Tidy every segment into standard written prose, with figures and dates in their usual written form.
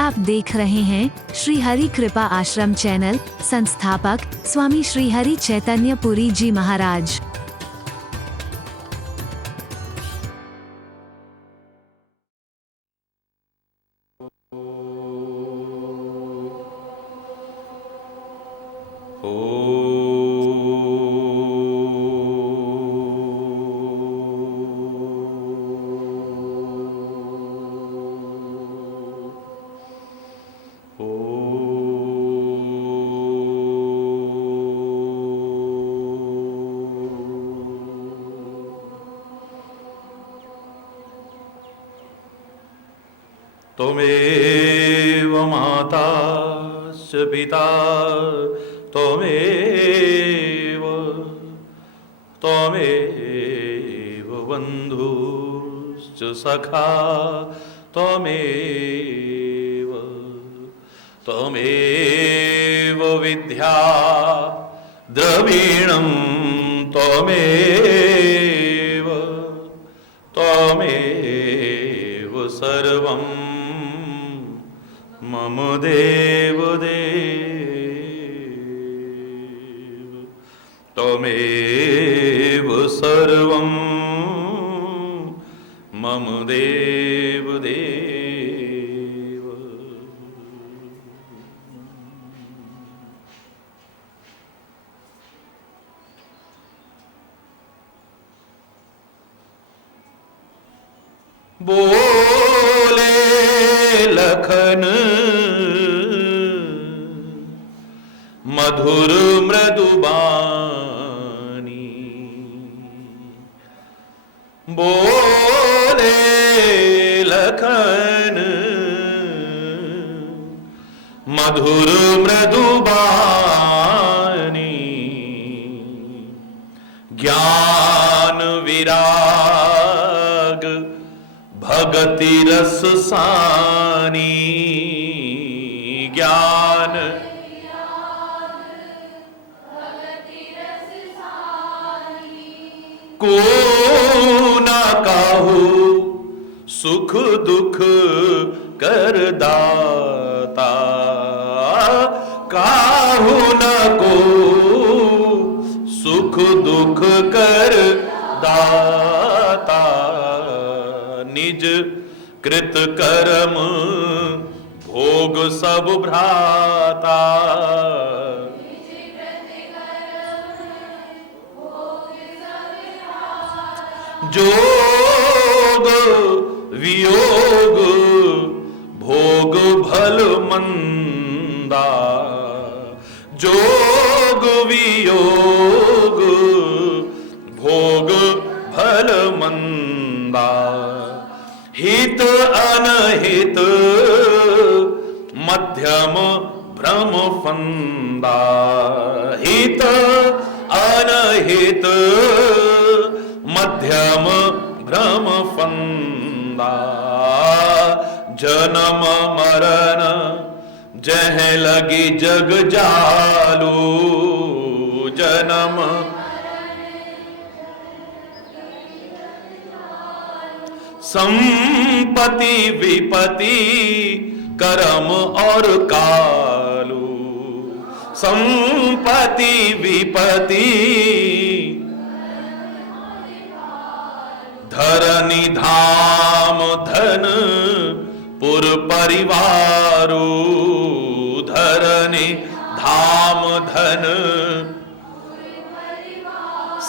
आप देख रहे हैं श्री हरि कृपा आश्रम चैनल। संस्थापक स्वामी श्री हरि चैतन्य पुरी जी महाराज। त्वमेव माता च पिता त्वमेव बन्धुश्च सखा त्वमेव विद्या द्रवीणं त्वमेव सर्वं मम देव त्वमेव सर्वं मम देव बोले लखन मधुर मृदुबानी, बोले लखन मधुर मृदुबानी, ज्ञान विराग भगति रस सानी, ज्ञान को न कहू सुख दुख कर दाता, काहू न को सुख दुख कर दाता, निज कृत कर्म भोग सब भ्राता, जोग वियोग भोग भल मंदा, जोग वियोग भोग भल मंदा, हित अनहित मध्यम भ्रम फंदा, हित अनहित मध्यम भ्रम फंदा, जन्म मरण जह लगी जग जालू, जन्म संपत्ति विपत्ति कर्म और कालू, संपत्ति विपत्ति धरनी धाम धन पुर परिवारो, धरनी धाम धन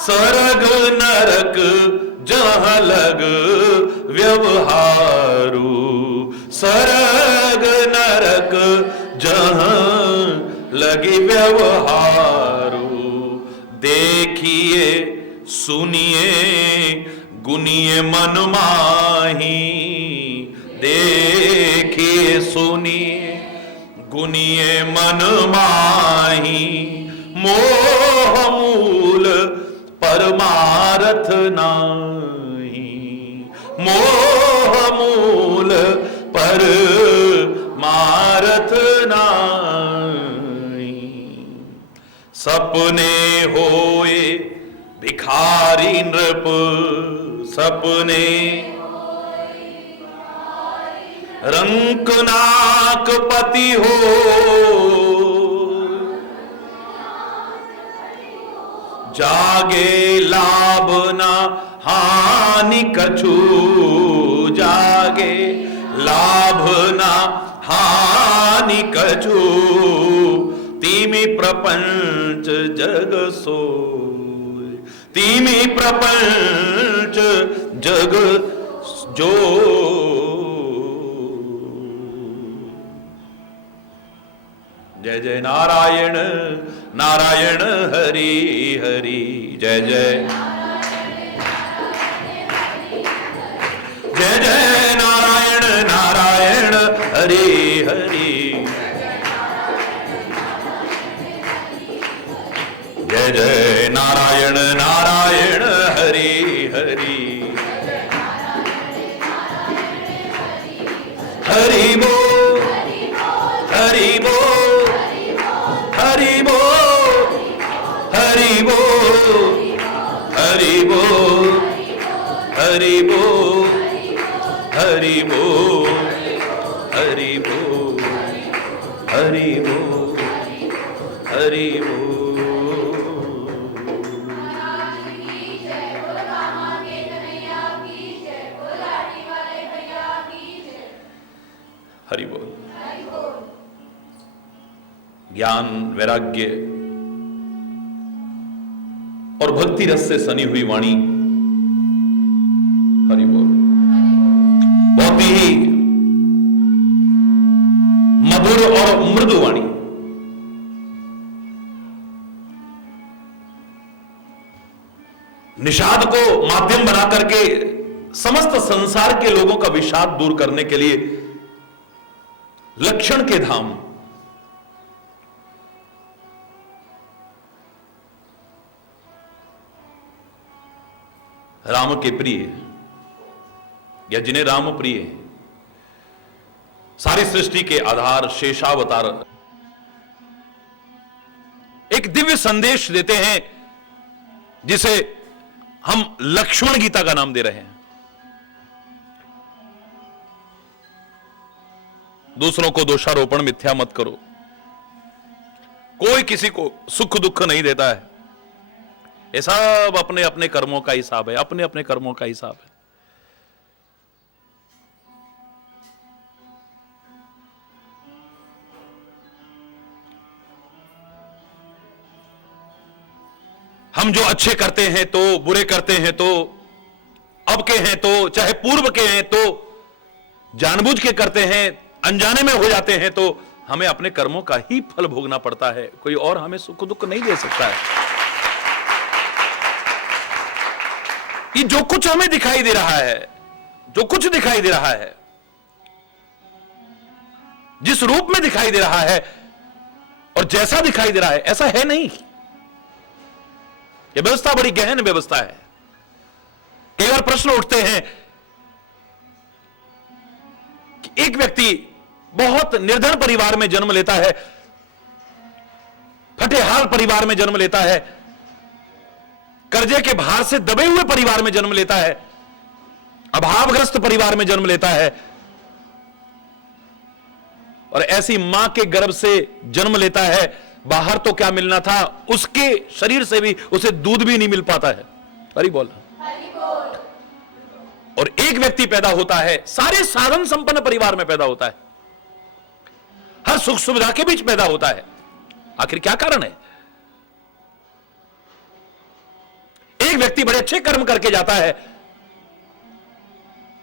सरग नरक जहाँ लग व्यवहारू, सरग नरक जहाँ लगी व्यवहारू, देखिए सुनिए गुनिए मन माही, देखिए सुनिए गुनिए मन माही, मोह मूल परमारथ नाही, मोह मूल परमारथ नाही, सपने होए भिखारी नृप, सपने रंकनाक पति हो, जागे लाभ ना हानि कछु, जागे लाभ ना हानि कछु, तीमी प्रपंच जग सोय, तीमी प्रपंच जग जो। जय जय नारायण नारायण हरि हरि, जय जय जय जय नारायण नारायण हरि हरि, जय जय नारायण नारायण हरि हरि, हरि बोल हरि बोल हरि बोल हरि बोल हरि बोल हरि बोल हरि बोल हरि बोल हरि बोल हरि बोल। हरि बोल। ज्ञान वैराग्य और भक्ति रस से सनी हुई वाणी, हरि बोल, बहुत ही मधुर और मृदु वाणी। निषाद को माध्यम बना करके समस्त संसार के लोगों का विषाद दूर करने के लिए लक्षण के धाम राम के प्रिय या जिन्हें राम प्रिय है, सारी सृष्टि के आधार शेषावतार एक दिव्य संदेश देते हैं जिसे हम लक्ष्मण गीता का नाम दे रहे हैं। दूसरों को दोषारोपण मिथ्या मत करो, कोई किसी को सुख दुख नहीं देता है, ये सब अपने अपने कर्मों का हिसाब है, अपने अपने कर्मों का हिसाब है। हम जो अच्छे करते हैं तो, बुरे करते हैं तो, अब के हैं तो, चाहे पूर्व के हैं तो, जानबूझ के करते हैं, अनजाने में हो जाते हैं तो हमें अपने कर्मों का ही फल भोगना पड़ता है, कोई और हमें सुख दुख नहीं दे सकता है। ये जो कुछ हमें दिखाई दे रहा है, जो कुछ दिखाई दे रहा है, जिस रूप में दिखाई दे रहा है और जैसा दिखाई दे रहा है, ऐसा है नहीं। यह व्यवस्था बड़ी गहन व्यवस्था है। कई बार प्रश्न उठते हैं कि एक व्यक्ति बहुत निर्धन परिवार में जन्म लेता है, फटेहाल परिवार में जन्म लेता है, कर्जे के भार से दबे हुए परिवार में जन्म लेता है, अभावग्रस्त परिवार में जन्म लेता है, और ऐसी मां के गर्भ से जन्म लेता है। बाहर तो क्या मिलना था, उसके शरीर से भी उसे दूध भी नहीं मिल पाता है। हरि बोल। और एक व्यक्ति पैदा होता है, सारे साधन संपन्न परिवार में पैदा होता है, हर सुख सुविधा के बीच पैदा होता है। आखिर क्या कारण है? एक व्यक्ति बड़े अच्छे कर्म करके जाता है,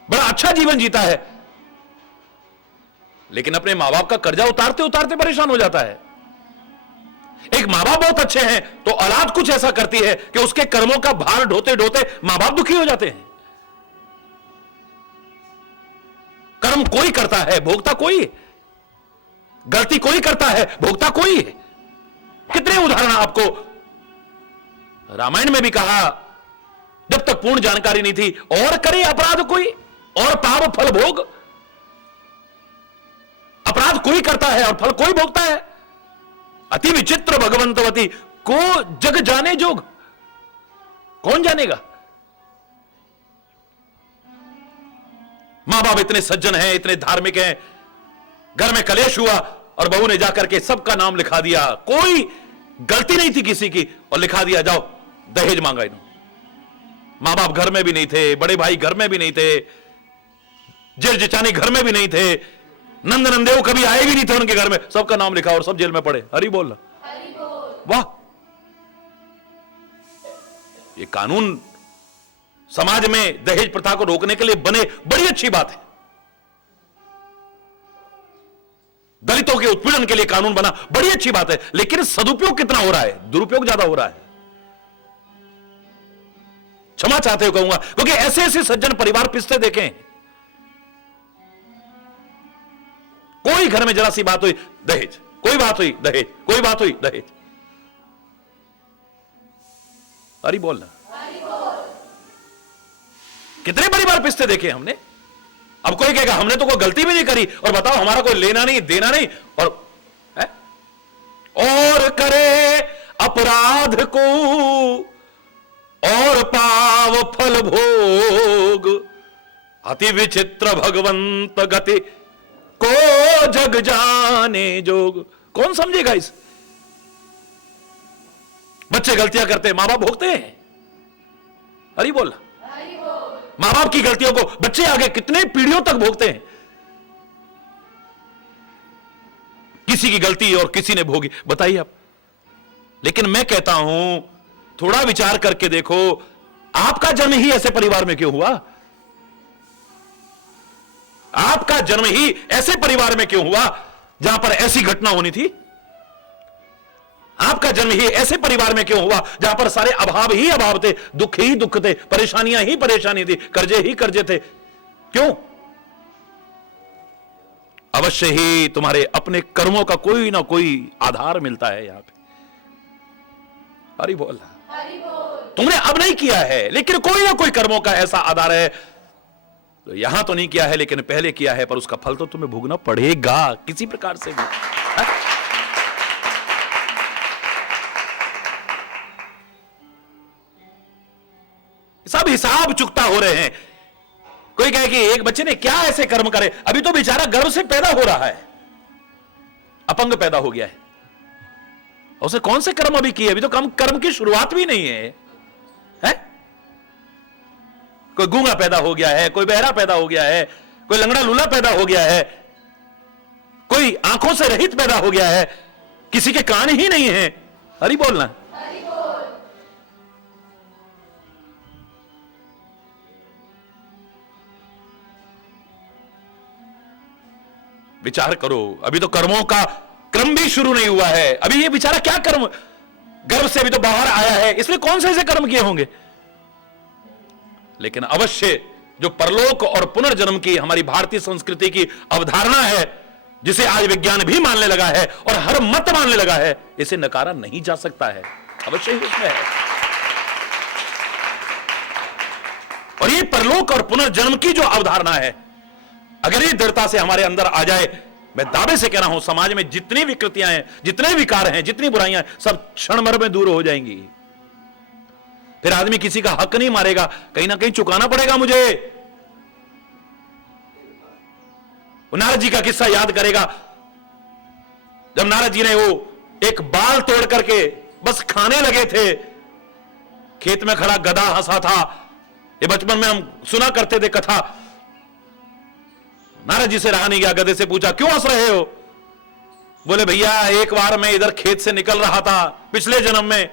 बड़ा अच्छा जीवन जीता है, लेकिन अपने मां बाप का कर्जा उतारते उतारते परेशान हो जाता है। एक मां बाप बहुत अच्छे हैं तो औलाद कुछ ऐसा करती है कि उसके कर्मों का भार ढोते ढोते मां बाप दुखी हो जाते हैं। कर्म कोई करता है, भोगता कोई है। गलती कोई करता है, भोगता कोई है। कितने उदाहरण आपको रामायण में भी कहा, जब तक पूर्ण जानकारी नहीं थी, और करे अपराध कोई और पाप फल भोग। अपराध कोई करता है और फल कोई भोगता है। अति विचित्र भगवंतवती को जग जाने जोग, कौन जानेगा? मां बाप इतने सज्जन हैं, इतने धार्मिक हैं, घर में कलेश हुआ और बहू ने जाकर के सबका नाम लिखा दिया, कोई गलती नहीं थी किसी की, और लिखा दिया जाओ दहेज मांगा इन्होंने। मां बाप घर में भी नहीं थे, बड़े भाई घर में भी नहीं थे, जेठ जेठानी घर में भी नहीं थे, नंद नंदेव कभी आए भी नहीं थे उनके घर में, सबका नाम लिखा और सब जेल में पड़े। हरि बोल। वाह, ये कानून समाज में दहेज प्रथा को रोकने के लिए बने, बड़ी अच्छी बात है। दलितों के उत्पीड़न के लिए कानून बना, बड़ी अच्छी बात है, लेकिन सदुपयोग कितना हो रहा है, दुरुपयोग ज्यादा हो रहा है। क्षमा चाहते हो कहूंगा, क्योंकि ऐसे ऐसे सज्जन परिवार पिसते देखे हैं। कोई घर में जरा सी बात हुई दहेज, कोई बात हुई दहेज, कोई बात हुई दहेज। अरे बोलना, कितने परिवार पिसते देखे हमने। अब कोई कहेगा हमने तो कोई गलती भी नहीं करी, और बताओ हमारा कोई लेना नहीं देना नहीं, और करे अपराध को और पाव फल भोग, अति विचित्र भगवंत गति को जग जाने जोग। कौन समझेगा इस? बच्चे गलतियां करते, मां बाप भोगते हैं। अरे बोल, मां बाप की गलतियों को बच्चे आगे कितने पीढ़ियों तक भोगते हैं। किसी की गलती और किसी ने भोगी, बताइए आप। लेकिन मैं कहता हूं थोड़ा विचार करके देखो, आपका जन्म ही ऐसे परिवार में क्यों हुआ? आपका जन्म ही ऐसे परिवार में क्यों हुआ जहां पर ऐसी घटना होनी थी? आपका जन्म ही ऐसे परिवार में क्यों हुआ जहां पर सारे अभाव ही अभाव थे, दुख ही दुख थे, परेशानियां ही परेशानी थी, कर्जे ही कर्जे थे? क्यों? अवश्य ही तुम्हारे अपने कर्मों का कोई ना कोई आधार मिलता है यहां पे। हरि बोल। तुमने अब नहीं किया है, लेकिन कोई ना कोई कर्मों का ऐसा आधार है। तो यहां तो नहीं किया है, लेकिन पहले किया है, पर उसका फल तो तुम्हें भोगना पड़ेगा किसी प्रकार से भी। सब हिसाब चुकता हो रहे हैं। कोई कहे कि एक बच्चे ने क्या ऐसे कर्म करे, अभी तो बेचारा गर्भ से पैदा हो रहा है, अपंग पैदा हो गया है, उसे कौन से कर्म अभी किए? अभी तो कर्म की शुरुआत भी नहीं है, है? कोई गूंगा पैदा हो गया है, कोई बहरा पैदा हो गया है, कोई लंगड़ा लूला पैदा हो गया है, कोई आंखों से रहित पैदा हो गया है, किसी के कान ही नहीं है। हरि बोलना। विचार करो, अभी तो कर्मों का क्रम भी शुरू नहीं हुआ है। अभी ये बेचारा क्या कर्म, गर्भ से अभी तो बाहर आया है, इसलिए कौन से ऐसे कर्म किए होंगे? लेकिन अवश्य जो परलोक और पुनर्जन्म की हमारी भारतीय संस्कृति की अवधारणा है, जिसे आज विज्ञान भी मानने लगा है और हर मत मानने लगा है, इसे नकारा नहीं जा सकता है, अवश्य ही उसमें है। और ये परलोक और पुनर्जन्म की जो अवधारणा है, अगर ये दृढ़ता से हमारे अंदर आ जाए, मैं दावे से कह रहा हूं समाज में जितनी विकृतियां हैं, जितने विकार हैं, जितनी बुराइयां हैं, सब क्षण भर में दूर हो जाएंगी। फिर आदमी किसी का हक नहीं मारेगा, कहीं ना कहीं चुकाना पड़ेगा मुझे। नारद जी का किस्सा याद करेगा, जब नारद जी ने वो एक बाल तोड़ करके बस खाने लगे थे, खेत में खड़ा गधा हंसा था। ये बचपन में हम सुना करते थे कथा। नारद जी से रहा नहीं गया, गधे से पूछा क्यों हंस रहे हो? बोले भैया एक बार मैं इधर खेत से निकल रहा था पिछले जन्म में,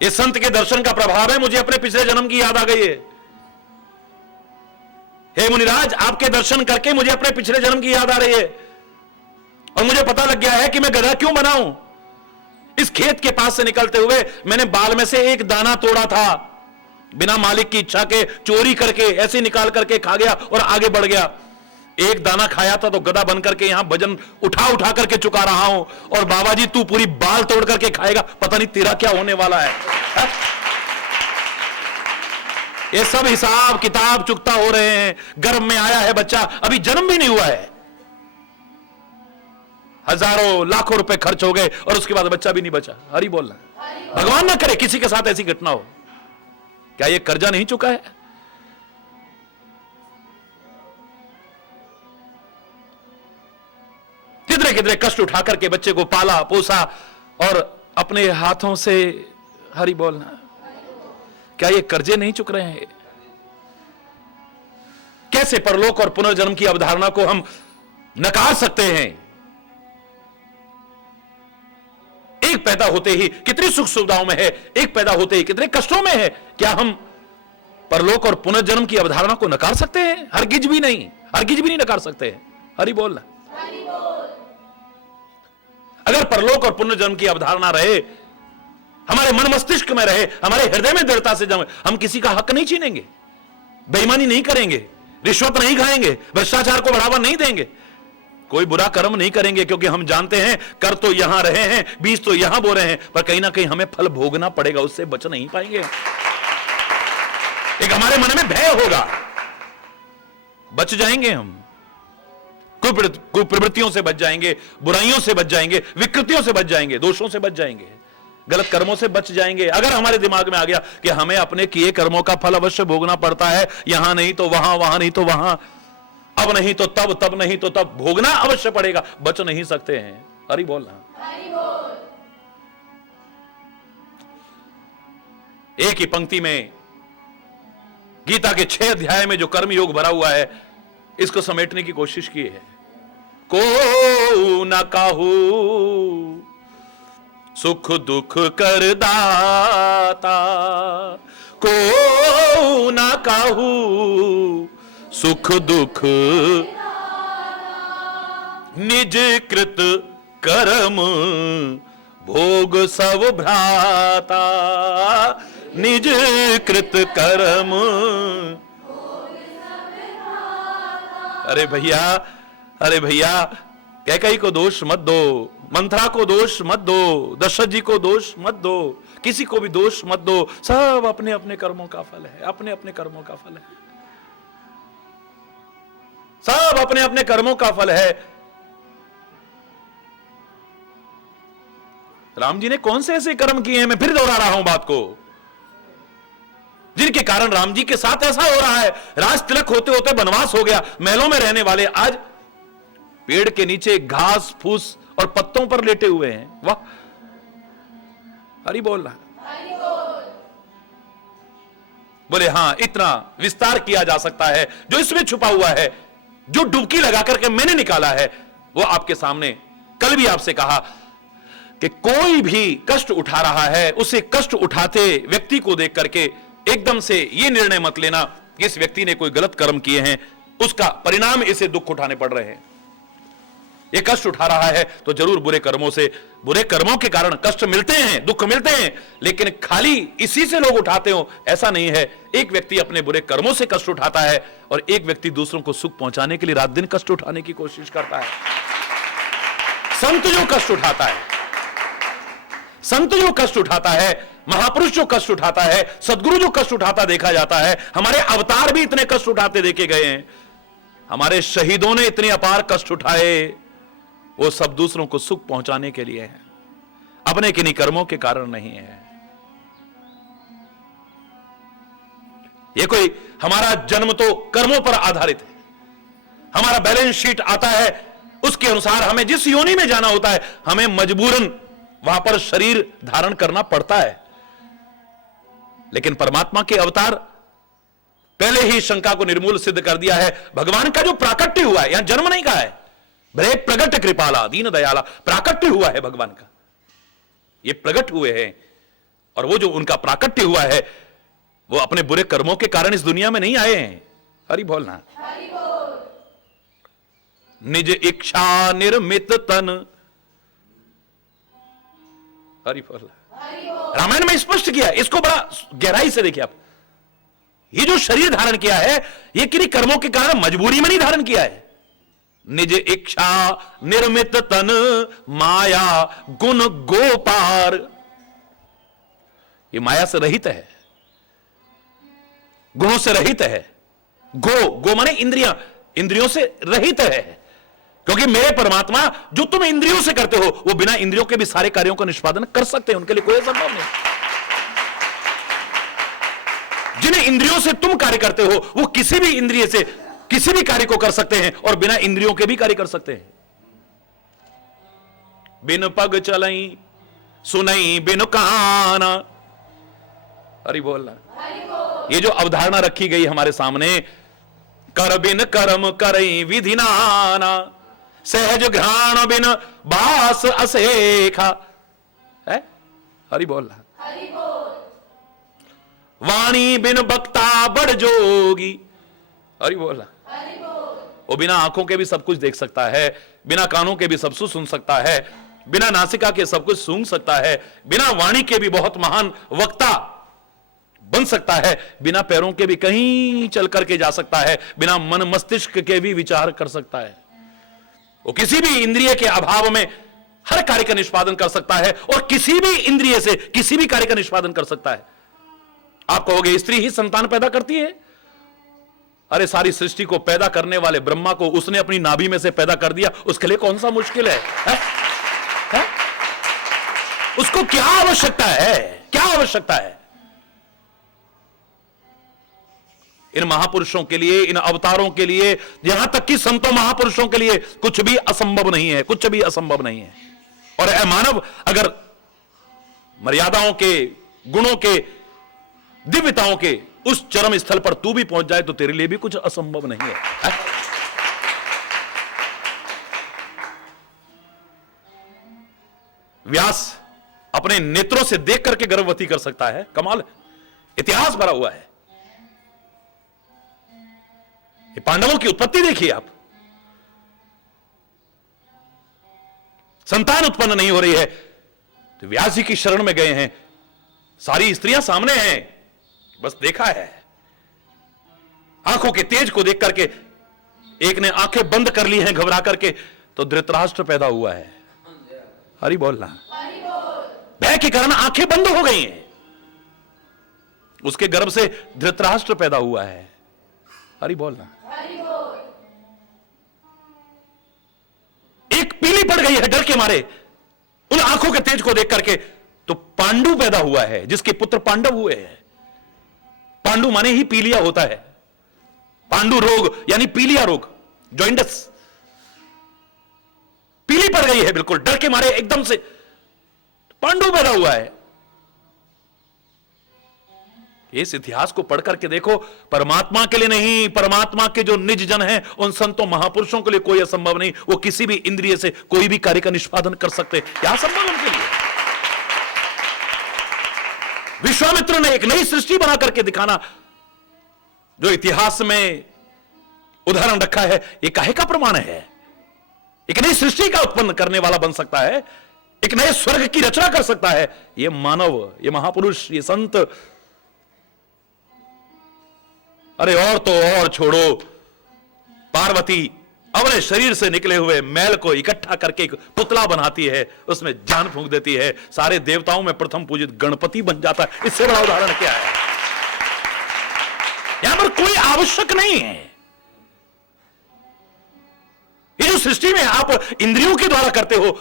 ये संत के दर्शन का प्रभाव है, मुझे अपने पिछले जन्म की याद आ गई है। हे मुनिराज, आपके दर्शन करके मुझे अपने पिछले जन्म की याद आ रही है, और मुझे पता लग गया है कि मैं गधा क्यों बना हूं। इस खेत के पास से निकलते हुए मैंने बाल में से एक दाना तोड़ा था, बिना मालिक की इच्छा के चोरी करके ऐसे निकाल करके खा गया और आगे बढ़ गया। एक दाना खाया था तो गधा बन करके यहां भजन उठा उठा करके चुका रहा हूं, और बाबा जी तू पूरी बाल तोड़ करके खाएगा, पता नहीं तेरा क्या होने वाला है। ये सब हिसाब किताब चुकता हो रहे हैं। गर्भ में आया है बच्चा, अभी जन्म भी नहीं हुआ है, हजारों लाखों रुपए खर्च हो गए और उसके बाद बच्चा भी नहीं बचा। हरि बोलना। भगवान ना करे किसी के साथ ऐसी घटना हो। क्या ये कर्जा नहीं चुका है? कितने कितने कष्ट उठा करके बच्चे को पाला पोसा और अपने हाथों से हरि बोलना, क्या ये कर्जे नहीं चुक रहे हैं? कैसे परलोक और पुनर्जन्म की अवधारणा को हम नकार सकते हैं? एक पैदा होते ही कितनी सुख सुविधाओं में है, एक पैदा होते ही कितने कष्टों में है। क्या हम परलोक और पुनर्जन्म की अवधारणा को नकार सकते हैं? हरगिज भी नहीं नकार सकते हैं। हरि बोलना। अगर परलोक और पुनर्जन्म की अवधारणा रहे, हमारे मन मस्तिष्क में रहे, हमारे हृदय में दृढ़ता से जमे, हम किसी का हक नहीं छीनेंगे, बेईमानी नहीं करेंगे, रिश्वत नहीं खाएंगे, भ्रष्टाचार को बढ़ावा नहीं देंगे, कोई बुरा कर्म नहीं करेंगे, क्योंकि हम जानते हैं कर तो यहां रहे हैं, बीज तो यहां बो रहे हैं, पर कहीं ना कहीं हमें फल भोगना पड़ेगा, उससे बच नहीं पाएंगे। एक हमारे मन में भय होगा, बच जाएंगे हम, कुप्रवृत्तियों से बच जाएंगे, बुराइयों से बच जाएंगे, विकृतियों से बच जाएंगे, दोषों से बच जाएंगे, गलत कर्मों से बच जाएंगे। अगर हमारे दिमाग में आ गया कि हमें अपने किए कर्मों का फल अवश्य भोगना पड़ता है, यहां नहीं तो वहां, वहां नहीं तो वहां, अब नहीं तो तब, तब नहीं तो तब, भोगना अवश्य पड़ेगा, बच नहीं सकते हैं। हरि बोलना। एक ही पंक्ति में गीता के 6 अध्याय में जो कर्म योग भरा हुआ है, इसको समेटने की कोशिश की है। को न काहू सुख दुख कर दाता, को न काहू सुख दुख निज कृत कर्म भोग सब भ्राता, निज कृत कर्म। अरे भैया कैकेयी को दोष मत दो, मंथरा को दोष मत दो, दशरथ जी को दोष मत दो, किसी को भी दोष मत दो, सब अपने अपने कर्मों का फल है, अपने अपने कर्मों का फल है, सब अपने अपने कर्मों का फल है। राम जी ने कौन से ऐसे कर्म किए हैं, मैं फिर दोहरा रहा हूं बात को, जिनके कारण राम जी के साथ ऐसा हो रहा है। राज तिलक होते होते वनवास हो गया, महलों में रहने वाले आज पेड़ के नीचे घास फूस और पत्तों पर लेटे हुए हैं। वाह, हरि बोल रहा। बोले हां, इतना विस्तार किया जा सकता है, जो इसमें छुपा हुआ है, जो डुबकी लगा करके मैंने निकाला है, वो आपके सामने। कल भी आपसे कहा कि कोई भी कष्ट उठा रहा है, उसे कष्ट उठाते व्यक्ति को देख करके एकदम से ये निर्णय मत लेना कि इस व्यक्ति ने कोई गलत कर्म किए हैं, उसका परिणाम इसे दुख उठाने पड़ रहे हैं। ये कष्ट उठा रहा है तो जरूर बुरे कर्मों से, बुरे कर्मों के कारण कष्ट मिलते हैं, दुख मिलते हैं, लेकिन खाली इसी से लोग उठाते हो ऐसा नहीं है। एक व्यक्ति अपने बुरे कर्मों से कष्ट उठाता है और एक व्यक्ति दूसरों को सुख पहुंचाने के लिए रात दिन कष्ट उठाने की कोशिश करता है। संत जो कष्ट उठाता है, संत जो कष्ट उठाता है, महापुरुष जो कष्ट उठाता है, सदगुरु जो कष्ट उठाता देखा जाता है, हमारे अवतार भी इतने कष्ट उठाते देखे गए हैं, हमारे शहीदों ने इतने अपार कष्ट उठाए, वो सब दूसरों को सुख पहुंचाने के लिए है, अपने किन्हीं कर्मों के कारण नहीं है। ये कोई हमारा जन्म तो कर्मों पर आधारित है, हमारा बैलेंस शीट आता है, उसके अनुसार हमें जिस योनि में जाना होता है, हमें मजबूरन वहां पर शरीर धारण करना पड़ता है। लेकिन परमात्मा के अवतार पहले ही शंका को निर्मूल सिद्ध कर दिया है। भगवान का जो प्राकट्य हुआ है, यहां जन्म नहीं कहा है, भले प्रगट कृपाला दीन दयाला, प्राकट्य हुआ है भगवान का, ये प्रगट हुए हैं, और वो जो उनका प्राकट्य हुआ है वो अपने बुरे कर्मों के कारण इस दुनिया में नहीं आए हैं। हरि बोलना। निज इच्छा निर्मित तन, हरि बोलना। रामायण में स्पष्ट किया, इसको बड़ा गहराई से देखिए आप। ये जो शरीर धारण किया है, ये किन्हीं कर्मों के कारण मजबूरी में नहीं धारण किया है। निज इच्छा निर्मित तन माया गुण गोपार, ये माया से रहित है, गुणों से रहित है। गो माने इंद्रियां, इंद्रियों से रहित है, क्योंकि मेरे परमात्मा जो तुम इंद्रियों से करते हो, वो बिना इंद्रियों के भी सारे कार्यों का निष्पादन कर सकते हैं, उनके लिए कोई संभव नहीं। जिन्हें इंद्रियों से तुम कार्य करते हो, वो किसी भी इंद्रिय से किसी भी कार्य को कर सकते हैं और बिना इंद्रियों के भी कार्य कर सकते हैं। बिन पग चलई, सुनई बिन काना। हरि बोल। ये जो अवधारणा रखी गई हमारे सामने, कर बिन कर्म करई विधि नाना, सहज घ्राण बिन बास असेखा है। हरि बोल। वाणी बिन बक्ता बड़ जोगी। हरि बोल। वो बिना आंखों के भी सब कुछ देख सकता है, बिना कानों के भी सब कुछ सुन सकता है, बिना नासिका के सब कुछ सूंघ सकता है, बिना वाणी के भी बहुत महान वक्ता बन सकता है, बिना पैरों के भी कहीं चल करके जा सकता है, बिना मन मस्तिष्क के भी विचार कर सकता है। वो किसी भी इंद्रिय के अभाव में हर कार्य का निष्पादन कर सकता है और किसी भी इंद्रिय से किसी भी कार्य का निष्पादन कर सकता है। आप कहोगे स्त्री ही संतान पैदा करती है। अरे सारी सृष्टि को पैदा करने वाले ब्रह्मा को उसने अपनी नाभि में से पैदा कर दिया, उसके लिए कौन सा मुश्किल है? है? उसको क्या आवश्यकता है? क्या आवश्यकता है? इन महापुरुषों के लिए, इन अवतारों के लिए, यहां तक कि संतों महापुरुषों के लिए कुछ भी असंभव नहीं है, कुछ भी असंभव नहीं है। और ऐ मानव, अगर मर्यादाओं के, गुणों के, दिव्यताओं के उस चरम स्थल पर तू भी पहुंच जाए तो तेरे लिए भी कुछ असंभव नहीं है। व्यास अपने नेत्रों से देख करके गर्भवती कर सकता है। कमाल, इतिहास भरा हुआ है। ये पांडवों की उत्पत्ति देखिए आप, संतान उत्पन्न नहीं हो रही है तो व्यास जी की शरण में गए हैं। सारी स्त्रियां सामने हैं, बस देखा है। आंखों के तेज को देख करके एक ने आंखें बंद कर ली हैं घबरा करके, तो धृतराष्ट्र पैदा हुआ है। हरि बोलना। भय के कारण आंखें बंद हो गई हैं, उसके गर्भ से धृतराष्ट्र पैदा हुआ है। हरि बोलना। एक पीली पड़ गई है डर के मारे उन आंखों के तेज को देख करके, तो पांडु पैदा हुआ है जिसके पुत्र पांडव हुए हैं। पांडु माने ही पीलिया होता है। पांडु रोग यानी पीलिया रोग, जॉइंडस। पीली पड़ गई है बिल्कुल डर के मारे एकदम से, पांडु पैदा हुआ है। इस इतिहास को पढ़ करके देखो, परमात्मा के लिए नहीं, परमात्मा के जो निज जन हैं उन संतों महापुरुषों के लिए कोई असंभव नहीं। वो किसी भी इंद्रिय से कोई भी कार्य का निष्पादन कर सकते। क्या संभव उनके लिए? विश्वामित्र ने एक नई सृष्टि बना करके दिखाना, जो इतिहास में उदाहरण रखा है, यह काहे का प्रमाण है? एक नई सृष्टि का उत्पन्न करने वाला बन सकता है, एक नए स्वर्ग की रचना कर सकता है यह मानव, यह महापुरुष, यह संत। अरे और तो और छोड़ो, पार्वती अपने शरीर से निकले हुए मैल को इकट्ठा करके एक पुतला बनाती है, उसमें जान फूंक देती है, सारे देवताओं में प्रथम पूजित गणपति बन जाता है। इससे बड़ा उदाहरण क्या है? यहां पर कोई आवश्यक नहीं है। ये जो सृष्टि में आप इंद्रियों के द्वारा करते हो,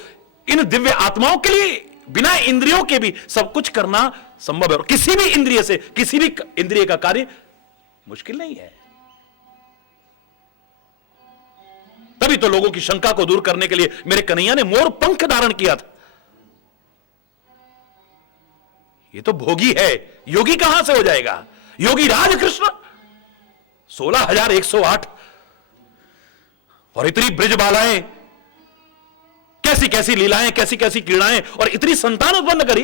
इन दिव्य आत्माओं के लिए बिना इंद्रियों के भी सब कुछ करना संभव है। और किसी भी इंद्रिय से किसी भी इंद्रिय का कार्य मुश्किल नहीं है। तभी तो लोगों की शंका को दूर करने के लिए मेरे कन्हैया ने मोर पंख धारण किया था। ये तो भोगी है, योगी कहां से हो जाएगा? योगी राज कृष्ण 16,108 और इतनी ब्रिजबालाएं, कैसी कैसी लीलाएं, कैसी कैसी क्रीड़ाएं, और इतनी संतान उत्पन्न करी,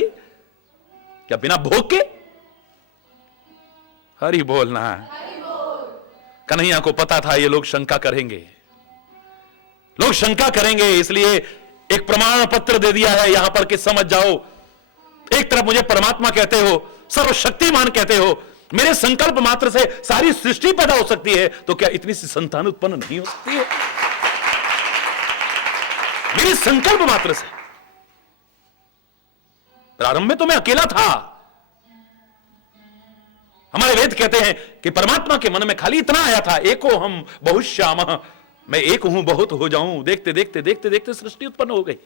क्या बिना भोग के? हरि बोलना। कन्हैया को पता था ये लोग शंका करेंगे, लोग शंका करेंगे, इसलिए एक प्रमाण पत्र दे दिया है यहां पर कि समझ जाओ। एक तरफ मुझे परमात्मा कहते हो, सर्वशक्तिमान कहते हो, मेरे संकल्प मात्र से सारी सृष्टि पैदा हो सकती है, तो क्या इतनी सी संतान उत्पन्न नहीं हो सकती है? मेरे संकल्प मात्र से। प्रारंभ में तो मैं अकेला था। हमारे वेद कहते हैं कि परमात्मा के मन में खाली इतना आया था, एको हम बहुश्यामः, मैं एक हूं बहुत हो जाऊं। देखते देखते देखते देखते सृष्टि उत्पन्न हो गई।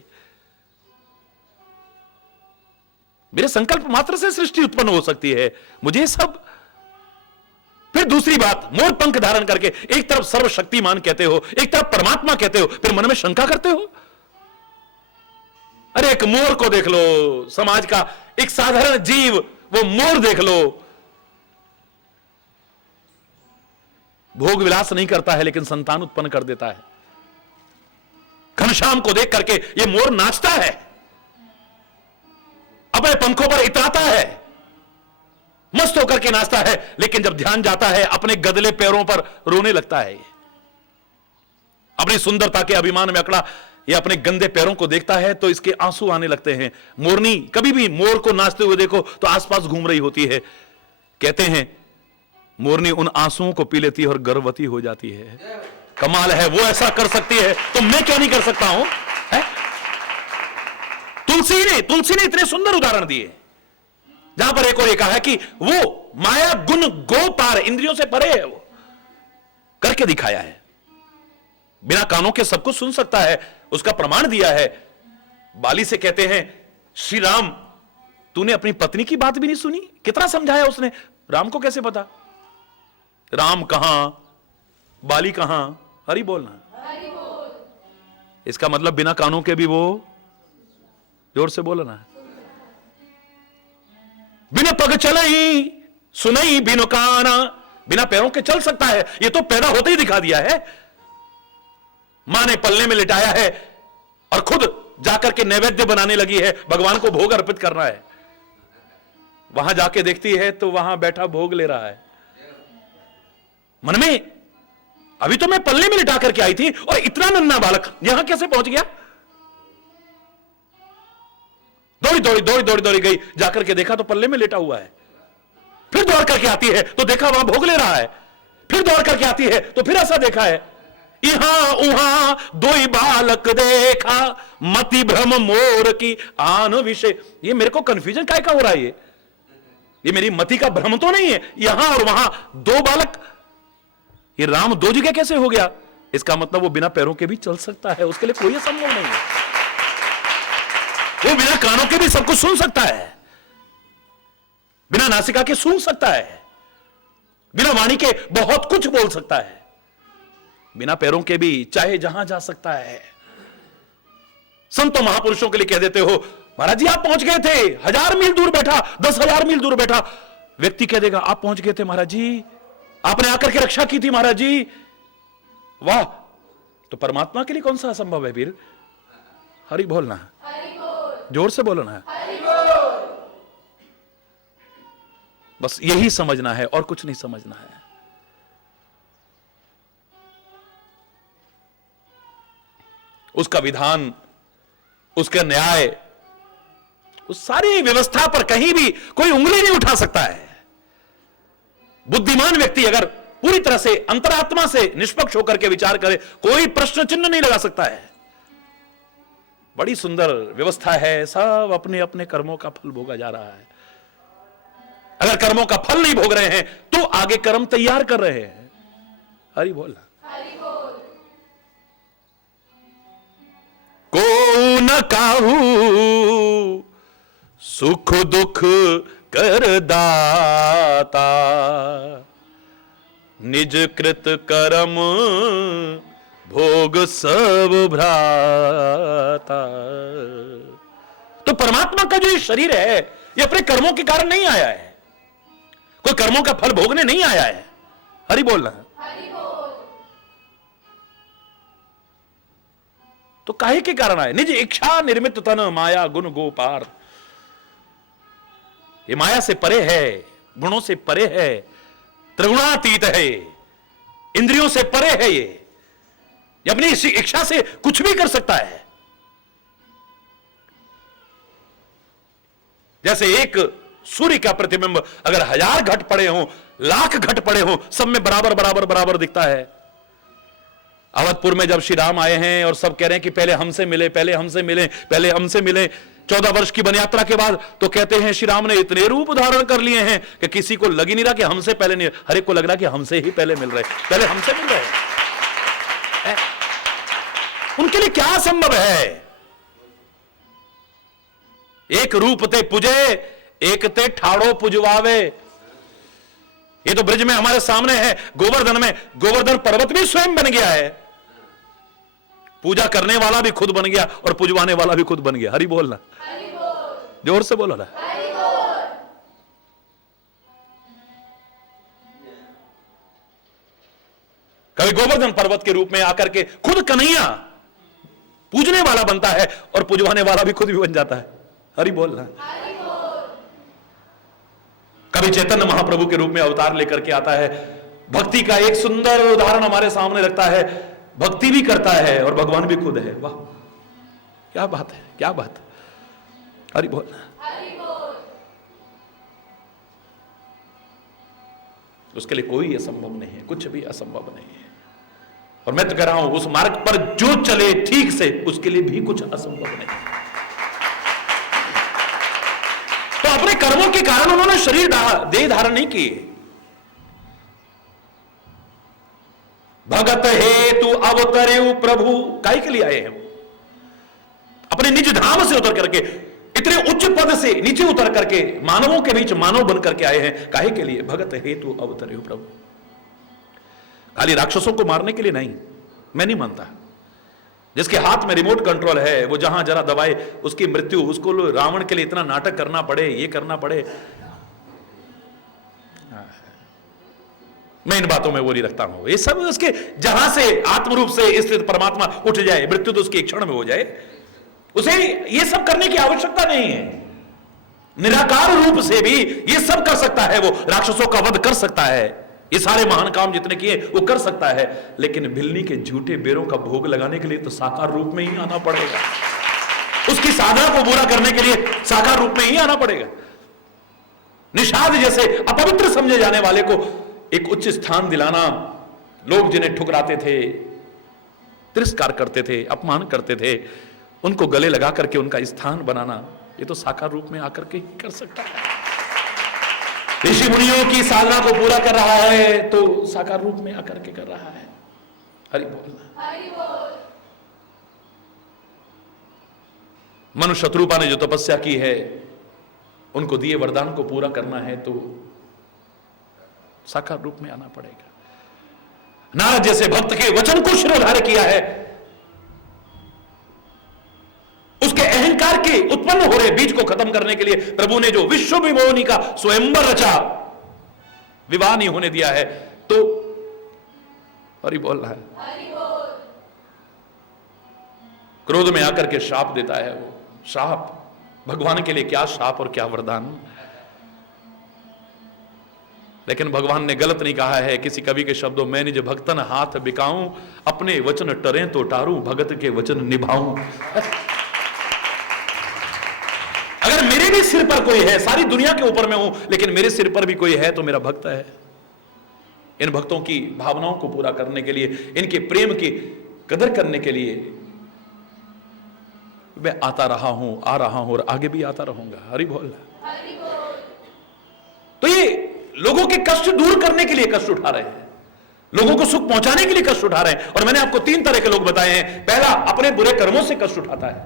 मेरे संकल्प मात्र से सृष्टि उत्पन्न हो सकती है, मुझे सब। फिर दूसरी बात, मोर पंख धारण करके एक तरफ सर्वशक्तिमान कहते हो, एक तरफ परमात्मा कहते हो, फिर मन में शंका करते हो। अरे एक मोर को देख लो, समाज का एक साधारण जीव, वो मोर देख लो, भोग विलास नहीं करता है लेकिन संतान उत्पन्न कर देता है। घनश्याम को देख करके ये मोर नाचता है, अपने पंखों पर इतराता है, मस्त होकर के नाचता है, लेकिन जब ध्यान जाता है अपने गदले पैरों पर रोने लगता है। अपनी सुंदरता के अभिमान में अकड़ा ये अपने गंदे पैरों को देखता है तो इसके आंसू आने लगते हैं। मोरनी कभी भी मोर को नाचते हुए देखो तो आसपास घूम रही होती है। कहते हैं मोरनी उन आंसुओं को पी लेती है और गर्भवती हो जाती है। कमाल है, वो ऐसा कर सकती है तो मैं क्या नहीं कर सकता हूं? तुलसी ने इतने सुंदर उदाहरण दिए जहां पर एक और एक कहा है कि वो माया गुण गो पार, इंद्रियों से परे है, वो करके दिखाया है। बिना कानों के सब कुछ सुन सकता है, उसका प्रमाण दिया है। बाली से कहते हैं श्री राम तूने अपनी पत्नी की बात भी नहीं सुनी, कितना समझाया उसने। राम को कैसे पता? राम कहां, बाली कहां? हरि बोलना, इसका मतलब बिना कानों के भी वो, जोर से बोलना है, बिना पग चले ही सुनई बिनु काना, बिना पैरों के चल सकता है, ये तो पैदा होते ही दिखा दिया है। मां ने पल्ले में लिटाया है और खुद जाकर के नैवेद्य बनाने लगी है, भगवान को भोग अर्पित करना है। वहां जाके देखती है तो वहां बैठा भोग ले रहा है। मन में अभी तो मैं पल्ले में लिटा करके आई थी और इतना नन्हा बालक यहां कैसे पहुंच गया? दौड़ी गई, जाकर के देखा तो पल्ले में लेटा हुआ है। फिर दौड़ करके आती है तो देखा वहां भोग ले रहा है। फिर दौड़ करके आती है तो फिर ऐसा देखा है, यहां उहां दोई बालक देखा, मति भ्रम मोर की आन विषय। ये मेरे को कंफ्यूजन काय का हो रहा है? ये मेरी मति का भ्रम तो नहीं है? यहां और वहां दो बालक, ये राम दो जगह कैसे हो गया? इसका मतलब वो बिना पैरों के भी चल सकता है, उसके लिए कोई संभव नहीं है। वो बिना कानों के भी सब कुछ सुन सकता है, बिना नासिका के सूंघ सकता है, बिना वाणी के बहुत कुछ बोल सकता है, बिना पैरों के भी चाहे जहां जा सकता है। संतों महापुरुषों के लिए कह देते हो महाराज जी आप पहुंच गए थे, 1000 मील दूर बैठा, 10,000 मील दूर बैठा व्यक्ति कह देगा आप पहुंच गए थे महाराज जी, आपने आकर के रक्षा की थी महाराज जी, वाह। तो परमात्मा के लिए कौन सा असंभव है वीर? हरि बोलना, जोर से बोलना है, बस यही समझना है और कुछ नहीं समझना है। उसका विधान, उसका न्याय, उस सारी व्यवस्था पर कहीं भी कोई उंगली नहीं उठा सकता है। बुद्धिमान व्यक्ति अगर पूरी तरह से अंतरात्मा से निष्पक्ष होकर के विचार करे, कोई प्रश्न चिन्ह नहीं लगा सकता है। बड़ी सुंदर व्यवस्था है, सब अपने अपने कर्मों का फल भोगा जा रहा है। अगर कर्मों का फल नहीं भोग रहे हैं तो आगे कर्म तैयार कर रहे हैं। हरि बोल, को न काहू सुख दुख कर दाता, निज कृत कर्म भोग सब भ्राता। तो परमात्मा का जो ये शरीर है ये अपने कर्मों के कारण नहीं आया है, कोई कर्मों का फल भोगने नहीं आया है। हरि बोलना है। तो काहे के कारण आए? निज इच्छा निर्मित तन माया गुण गोपार। ये माया से परे है, गुणों से परे है, त्रिगुणातीत है, इंद्रियों से परे है। ये अपनी इसी इच्छा से कुछ भी कर सकता है। जैसे एक सूर्य का प्रतिबिंब अगर 1000 घट पड़े हों, लाख घट पड़े हों, सब में बराबर बराबर बराबर दिखता है। अवधपुर में जब श्री राम आए हैं और सब कह रहे हैं कि पहले हमसे मिले, पहले हमसे मिले, पहले हमसे मिले, 14 वर्ष की वन यात्रा के बाद तो कहते हैं श्री राम ने इतने रूप धारण कर लिए हैं कि किसी को लग ही नहीं रहा कि हमसे पहले नहीं, हर एक को लग रहा कि हमसे ही पहले मिल रहे, पहले हमसे मिल रहे हैं। उनके लिए क्या संभव है? एक रूप ते पुजे, एक ते ठाड़ो पुजवावे। ये तो ब्रज में हमारे सामने है, गोवर्धन में गोवर्धन पर्वत भी स्वयं बन गया है। पूजा करने वाला भी खुद बन गया और पुजवाने वाला भी खुद बन गया। हरि बोलना, जोर से बोलो ना। कभी गोवर्धन पर्वत के रूप में आकर के खुद कन्हैया पूजने वाला बनता है और पुजवाने वाला भी खुद भी बन जाता है। हरि बोलना। कभी चैतन्य महाप्रभु के रूप में अवतार लेकर के आता है, भक्ति का एक सुंदर उदाहरण हमारे सामने रखता है, भक्ति भी करता है और भगवान भी खुद है। वाह, क्या बात है, क्या बात है। हरि बोल। उसके लिए कोई असंभव नहीं है, कुछ भी असंभव नहीं है। और मैं तो कह रहा हूं उस मार्ग पर जो चले ठीक से, उसके लिए भी कुछ असंभव नहीं है। तो अपने कर्मों के कारण उन्होंने शरीर देह धारण नहीं किए। भगत हेतु अवतरेउ प्रभु, काहे के लिए आए हैं? अपने निज धाम से उतर करके, इतने उच्च पद से नीचे उतर करके मानवों के बीच मानव बन करके आए हैं। काहे के लिए? भगत हेतु अवतरेउ प्रभु। खाली राक्षसों को मारने के लिए नहीं, मैं नहीं मानता। जिसके हाथ में रिमोट कंट्रोल है वो जहां जरा दबाए उसकी मृत्यु, उसको रावण के लिए इतना नाटक करना पड़े, ये करना पड़े, मैं इन बातों में वो नहीं रखता हूं। ये सब उसके जहां से आत्म रूप से स्थित परमात्मा उठ जाए, मृत्यु तो उसकी एक क्षण में हो जाए, उसे ये सब करने की आवश्यकता नहीं है। निराकार रूप से भी ये सब कर सकता है, वो राक्षसों का वध कर सकता है, ये सारे महान काम जितने किए वो कर सकता है। लेकिन भिल्ली के झूठे बेरों का भोग लगाने के लिए तो साकार रूप में ही आना पड़ेगा। उसकी साधना को पूरा करने के लिए साकार रूप में ही आना पड़ेगा। निषाद जैसे अपवित्र समझे जाने वाले को एक उच्च स्थान दिलाना, लोग जिन्हें ठुकराते थे, तिरस्कार करते थे, अपमान करते थे, उनको गले लगा करके उनका स्थान बनाना, ये तो साकार रूप में आकर के कर सकता है। ऋषि मुनियों की साधना को पूरा कर रहा है तो साकार रूप में आकर के कर रहा है। हरि बोल। मनु शत्रुपा ने जो तपस्या की है, उनको दिए वरदान को पूरा करना है तो साकार रूप में आना पड़ेगा। नारद जैसे भक्त के वचन को शिरोधार्य किया है, उसके अहंकार के उत्पन्न हो रहे बीज को खत्म करने के लिए प्रभु ने जो विश्व विमोहनी का स्वयंवर रचा, विवाह नहीं होने दिया है, तो हरि बोल रहा है। क्रोध में आकर के श्राप देता है। वो श्राप भगवान के लिए क्या श्राप और क्या वरदान। लेकिन भगवान ने गलत नहीं कहा है। किसी कवि के शब्दों में, निज भक्तन हाथ बिकाऊं, अपने वचन टरे तो टारूं, भगत के वचन निभाऊं। अगर मेरे भी सिर पर कोई है, सारी दुनिया के ऊपर मैं हूं, लेकिन मेरे सिर पर भी कोई है तो मेरा भक्त है। इन भक्तों की भावनाओं को पूरा करने के लिए, इनके प्रेम की कदर करने के लिए मैं आता रहा हूं, आ रहा हूं और आगे भी आता रहूंगा। हरि बोल। तो ये लोगों के कष्ट दूर करने के लिए कष्ट उठा रहे हैं, लोगों को सुख पहुंचाने के लिए कष्ट उठा रहे हैं। और मैंने आपको 3 तरह के लोग बताए हैं। पहला अपने बुरे कर्मों से कष्ट उठाता है,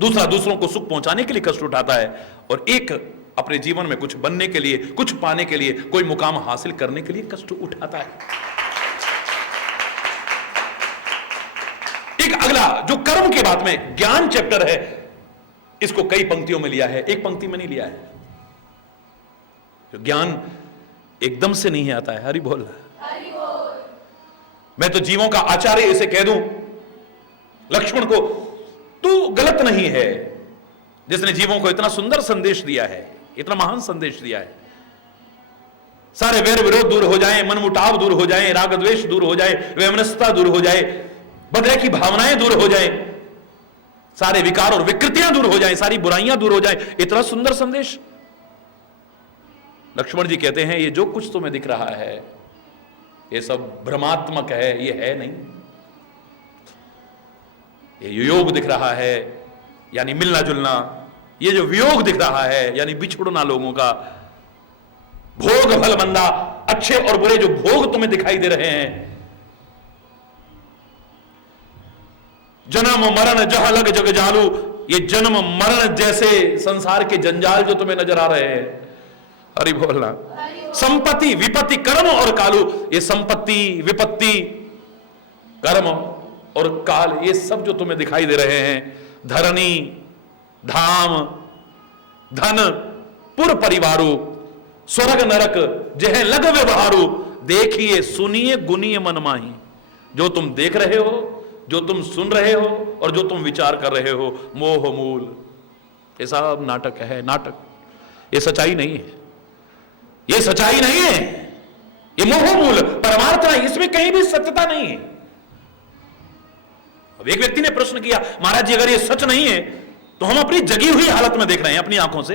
दूसरा दूसरों को सुख पहुंचाने के लिए कष्ट उठाता है, और एक अपने जीवन में कुछ बनने के लिए, कुछ पाने के लिए, कोई मुकाम हासिल करने के लिए कष्ट उठाता है। एक अगला जो कर्म के बाद में ज्ञान चैप्टर है, इसको कई पंक्तियों में लिया है, एक पंक्ति में नहीं लिया है। ज्ञान एकदम से नहीं आता है। हरि बोल। मैं तो जीवों का आचार्य इसे कह दूं लक्ष्मण को, तू गलत नहीं है जिसने जीवों को इतना सुंदर संदेश दिया है, इतना महान संदेश दिया है। सारे वैर विरोध दूर हो जाएं, मनमुटाव दूर हो जाएं, राग द्वेष दूर हो जाए, वैमनस्यता दूर हो जाए, बदले की भावनाएं दूर हो जाएं, सारे विकार और विकृतियां दूर हो जाएं, सारी बुराइयां दूर हो जाएं। इतना सुंदर संदेश। लक्ष्मण जी कहते हैं, ये जो कुछ तुम्हें दिख रहा है ये सब भ्रमात्मक है, ये है नहीं। ये योग दिख रहा है यानी मिलना जुलना, ये जो वियोग दिख रहा है यानी बिछुड़ना लोगों का, भोग फल मंदा, अच्छे और बुरे जो भोग तुम्हें दिखाई दे रहे हैं, जन्म मरण जहां लग जग जालू, ये जन्म मरण जैसे संसार के जंजाल जो तुम्हें नजर आ रहे हैं। हरि बोलना। संपत्ति विपत्ति कर्म और कालू, ये संपत्ति विपत्ति कर्म और काल, ये सब जो तुम्हें दिखाई दे रहे हैं, धरनी, धाम, धन, पुर परिवारू, स्वर्ग नरक, जह लग व्यवहारू, देखिए सुनिए गुनिए मन माही। जो तुम देख रहे हो, जो तुम सुन रहे हो और जो तुम विचार कर रहे हो, मोह मूल, ये सब नाटक है, नाटक। ये सच्चाई नहीं है, ये सच्चाई नहीं है, ये मोह मूल परमार्थ है, इसमें कहीं भी सत्यता नहीं है। अब एक व्यक्ति ने प्रश्न किया, महाराज जी अगर ये सच नहीं है तो हम अपनी जगी हुई हालत में देख रहे हैं, अपनी आंखों से,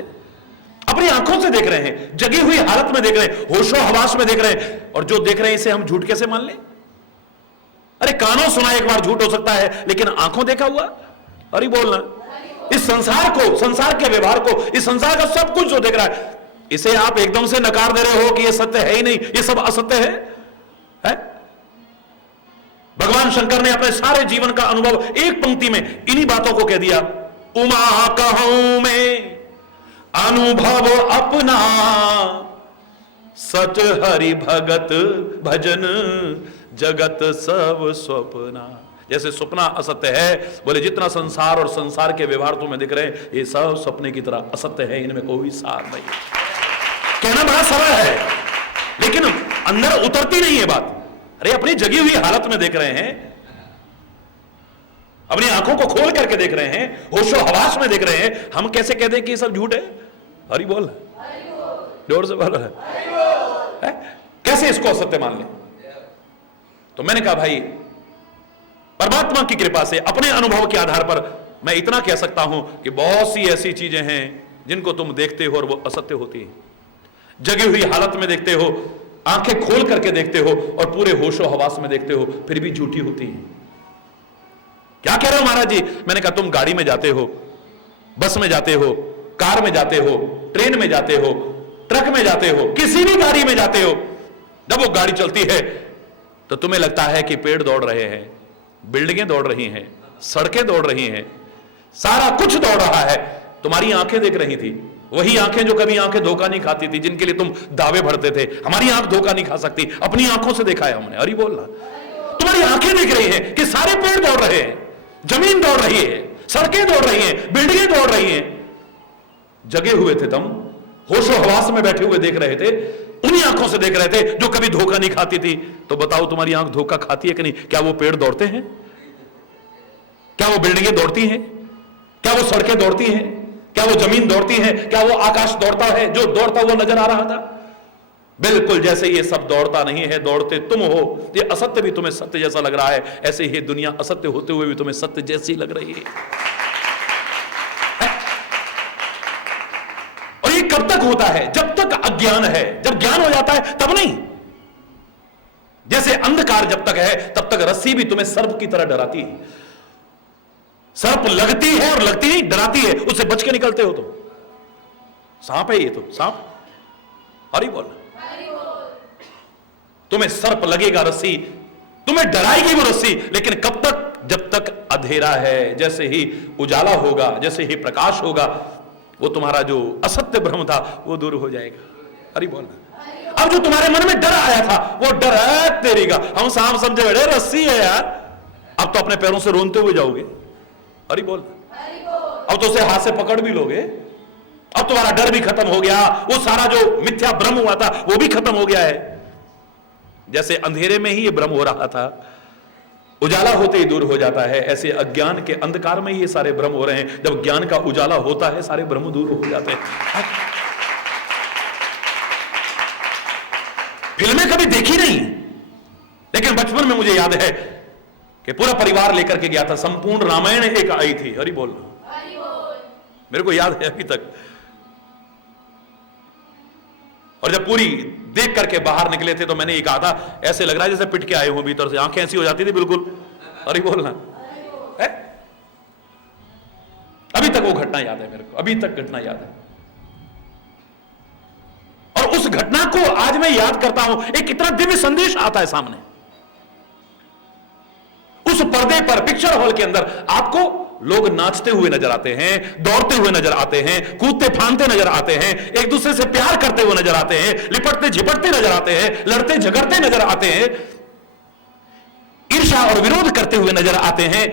अपनी आंखों से देख रहे हैं, जगी हुई हालत में देख रहे हैं, होशो हवास में देख रहे हैं, और जो देख रहे हैं इसे हम झूठ कैसे मान लें? अरे कानों सुना एक बार झूठ हो सकता है, लेकिन आंखों देखा हुआ, अरे बोलना, इस संसार को, संसार के व्यवहार को, इस संसार का सब कुछ जो देख रहा है, इसे आप एकदम से नकार दे रहे हो कि ये सत्य है ही नहीं, ये सब असत्य है? भगवान शंकर ने अपने सारे जीवन का अनुभव एक पंक्ति में इन्हीं बातों को कह दिया, उमा कहूं मैं अनुभव अपना, सच हरि भगत भजन जगत सब स्वप्ना। जैसे सपना असत्य है, बोले जितना संसार और संसार के व्यवहार तुम्हें दिख रहे हैं, ये सब सपने की तरह असत्य है, इनमें कोई सार नहीं। कहना बड़ा सरल है, लेकिन अंदर उतरती नहीं है बात। अरे अपनी जगी हुई हालत में देख रहे हैं, अपनी आंखों को खोल करके देख रहे हैं, होशो हवास में देख रहे हैं, हम कैसे कहते हैं कि ये सब झूठ है? हरि बोल, जोर से बोल है? कैसे इसको असत्य मान ले? तो मैंने कहा भाई, परमात्मा की कृपा से अपने अनुभव के आधार पर मैं इतना कह सकता हूं कि बहुत सी ऐसी चीजें हैं जिनको तुम देखते हो और वो असत्य होती है। जगी हुई हालत में देखते हो, आंखें खोल करके देखते हो और पूरे होशो हवास में देखते हो, फिर भी झूठी होती है। क्या कह रहे हो महाराज जी? मैंने कहा तुम गाड़ी में जाते हो, बस में जाते हो, कार में जाते हो, ट्रेन में जाते हो, ट्रक में जाते हो, किसी भी गाड़ी में जाते हो, जब वो गाड़ी चलती है तो तुम्हें लगता है कि पेड़ दौड़ रहे हैं, बिल्डिंगें दौड़ रही हैं, सड़कें दौड़ रही हैं, सारा कुछ दौड़ रहा है। तुम्हारी आंखें देख रही थी, वही आंखें जो कभी आंखें धोखा नहीं खाती थी, जिनके लिए तुम दावे भरते थे, हमारी आंख धोखा नहीं खा सकती, अपनी आंखों से देखा है हमने। अरे बोलना, तुम्हारी आंखें देख रही हैं कि सारे पेड़ दौड़ रहे हैं, जमीन दौड़ रही है, सड़कें दौड़ रही हैं, बिल्डिंगें दौड़ रही हैं। जगे हुए थे तुम, होशो हवास में बैठे हुए देख रहे थे, उन्हीं आंखों से देख रहे थे जो कभी धोखा नहीं खाती थी। तो बताओ तुम्हारी आंख धोखा खाती है कि नहीं? क्या वो पेड़ दौड़ते हैं? क्या वो बिल्डिंगें दौड़ती हैं? क्या वो सड़कें दौड़ती हैं? क्या वो जमीन दौड़ती है? क्या वो आकाश दौड़ता है जो दौड़ता हुआ नजर आ रहा था? बिल्कुल जैसे ये सब दौड़ता नहीं है, दौड़ते तुम हो। ये असत्य भी तुम्हें सत्य जैसा लग रहा है, ऐसे ही दुनिया असत्य होते हुए भी तुम्हें सत्य जैसी लग रही है। और ये कब तक होता है? जब तक अज्ञान है। जब ज्ञान हो जाता है तब नहीं। जैसे अंधकार जब तक है तब तक रस्सी भी तुम्हें सर्प की तरह डराती है। सर्प लगती है और लगती नहीं, डराती है, उससे बच के निकलते हो। तो सांप है ये, तो सांप। हरि बोल। तुम्हें सर्प लगेगा, रस्सी तुम्हें डराएगी वो रस्सी, लेकिन कब तक? जब तक अंधेरा है। जैसे ही उजाला होगा, जैसे ही प्रकाश होगा, वो तुम्हारा जो असत्य भ्रम था वो दूर हो जाएगा। हरि बोल। अब जो तुम्हारे मन में डर आया था वो डर है तेरी का, हम सांप समझे बैठे, रस्सी है यार। अब तो अपने पैरों से रोनते हुए जाओगे। हरि बोल। अब तो उसे हाथ से पकड़ भी लोगे। अब तुम्हारा डर भी खत्म हो गया, वो सारा जो मिथ्या भ्रम हुआ था वो भी खत्म हो गया है। जैसे अंधेरे में ही ये भ्रम हो रहा था, उजाला होते ही दूर हो जाता है, ऐसे अज्ञान के अंधकार में ही ये सारे भ्रम हो रहे हैं। जब ज्ञान का उजाला होता है सारे भ्रम दूर हो जाते हैं। फिल्में कभी देखी नहीं, लेकिन बचपन में मुझे याद है कि पूरा परिवार लेकर के गया था, संपूर्ण रामायण एक आई थी। हरि बोल। मेरे को याद है अभी तक। और जब पूरी देख करके बाहर निकले थे तो मैंने ये कहा था, ऐसे लग रहा है जैसे पिट के आए हो भीतर से, आंखें ऐसी हो जाती थी बिल्कुल। अरे बोलना है। अभी तक वो घटना याद है मेरे को, अभी तक घटना याद है। और उस घटना को आज मैं याद करता हूं, एक इतना दिव्य संदेश आता है सामने। उस पर्दे पर, पिक्चर हॉल के अंदर आपको लोग नाचते हुए नजर आते हैं, दौड़ते हुए नजर आते हैं, कूदते फांदते नजर आते हैं, एक दूसरे से प्यार करते हुए नजर आते हैं, लिपटते झिपटते नजर आते हैं, लड़ते झगड़ते नजर आते हैं, ईर्ष्या और विरोध करते करते हुए नजर आते हैं।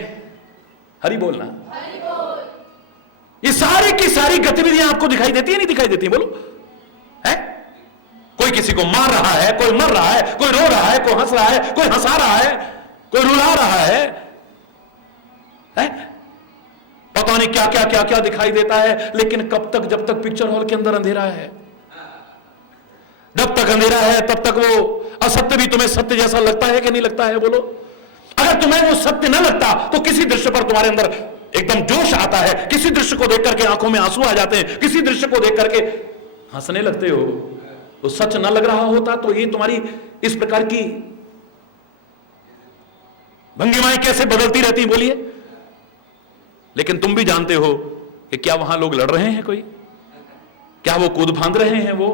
हरि बोलना। ये सारी की सारी गतिविधियां आपको दिखाई देती है नहीं दिखाई देती? बोलो, है? कोई किसी को मार रहा है, कोई मर रहा है, कोई रो रहा है, कोई हंस रहा है, कोई हंसा रहा है, कोई रुला रहा है? पता नहीं क्या क्या क्या क्या दिखाई देता है। लेकिन कब तक? जब तक पिक्चर हॉल के अंदर अंधेरा है। जब तक अंधेरा है तब तक वो असत्य भी तुम्हें सत्य जैसा लगता है कि नहीं लगता है? बोलो, अगर तुम्हें वो सत्य न लगता तो किसी दृश्य पर तुम्हारे अंदर एकदम जोश आता है, किसी दृश्य को देख करके आंखों में आंसू आ जाते हैं, किसी दृश्य को देख करके हंसने लगते हो। तो सच न लग रहा होता तो ये तुम्हारी इस प्रकार की भंगिमाएं कैसे बदलती रहती? बोलिए। लेकिन तुम भी जानते हो कि क्या वहां लोग लड़ रहे हैं? कोई क्या वो कूद फांद रहे हैं? वो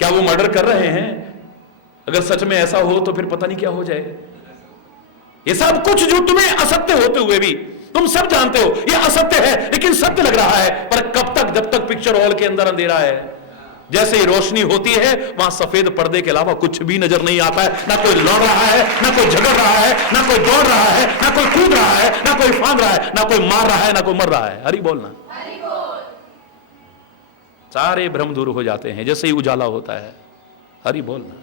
क्या वो मर्डर कर रहे हैं? अगर सच में ऐसा हो तो फिर पता नहीं क्या हो जाए। ये सब कुछ जो तुम्हें असत्य होते हुए भी तुम सब जानते हो ये असत्य है, लेकिन सत्य लग रहा है। पर कब तक? जब तक पिक्चर हॉल के अंदर अंधेरा है। जैसे ही रोशनी होती है वहां सफेद पर्दे के अलावा कुछ भी नजर नहीं आता है। ना कोई लड़ रहा है, ना कोई झगड़ रहा है, ना कोई दौड़ रहा है, ना कोई कूद रहा है, ना कोई फांद रहा है, ना कोई मार रहा है, ना कोई मर रहा है। हरि बोलना। सारे भ्रम दूर हो जाते हैं जैसे ही उजाला होता है। हरि बोलना।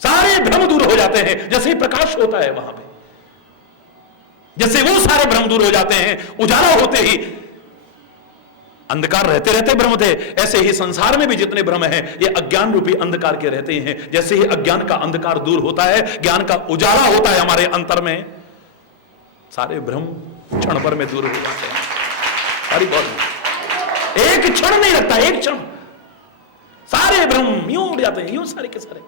सारे भ्रम दूर हो जाते हैं जैसे ही प्रकाश होता है वहां पे। जैसे वो सारे भ्रम दूर हो जाते हैं, उजाला होते ही। अंधकार रहते रहते भ्रम थे, ऐसे ही संसार में भी जितने भ्रम हैं ये अज्ञान रूपी अंधकार के रहते हैं। जैसे ही अज्ञान का अंधकार दूर होता है, ज्ञान का उजाला होता है हमारे अंतर में, सारे भ्रम क्षण भर में दूर हो जाते हैं। हरि बोल। एक क्षण नहीं लगता, एक क्षण सारे भ्रम यूं उड़ जाते हैं, यूं सारे के सारे।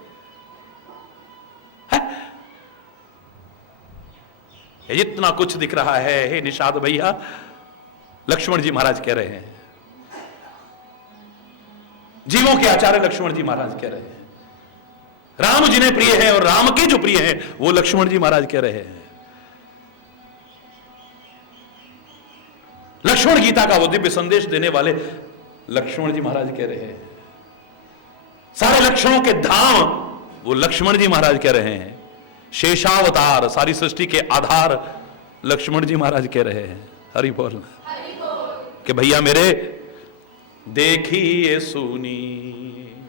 ये जितना कुछ दिख रहा है, हे निषाद भैया, लक्ष्मण जी महाराज कह रहे हैं, जीवों के आचार्य लक्ष्मण जी महाराज कह रहे हैं। राम जिन्हें प्रिय है और राम के जो प्रिय हैं वो लक्ष्मण जी महाराज कह रहे हैं। लक्ष्मण गीता का वो दिव्य संदेश देने वाले लक्ष्मण जी महाराज कह रहे हैं। सारे लक्षणों के धाम वो लक्ष्मण जी महाराज कह रहे हैं। शेषावतार, सारी सृष्टि के आधार लक्ष्मण जी महाराज कह रहे हैं। हरि बोल। कि भैया मेरे देखिए सुनी,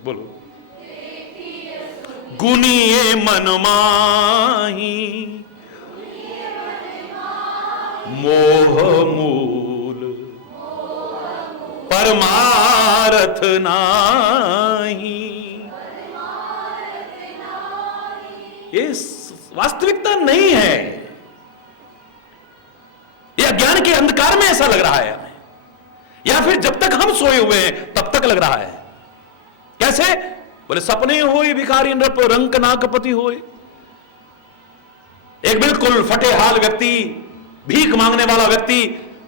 बोलो, गुनिए मन माही, मोह मूल परमारथ नाही। ये वास्तविकता नहीं है, ये अज्ञान के अंधकार में ऐसा लग रहा है हमें, या फिर जब तक हम सोए हुए हैं तब तक लग रहा है। कैसे? बोले सपने होए भिखारी नृप रंक नाकपति होए। एक बिल्कुल फटे हाल व्यक्ति, भीख मांगने वाला व्यक्ति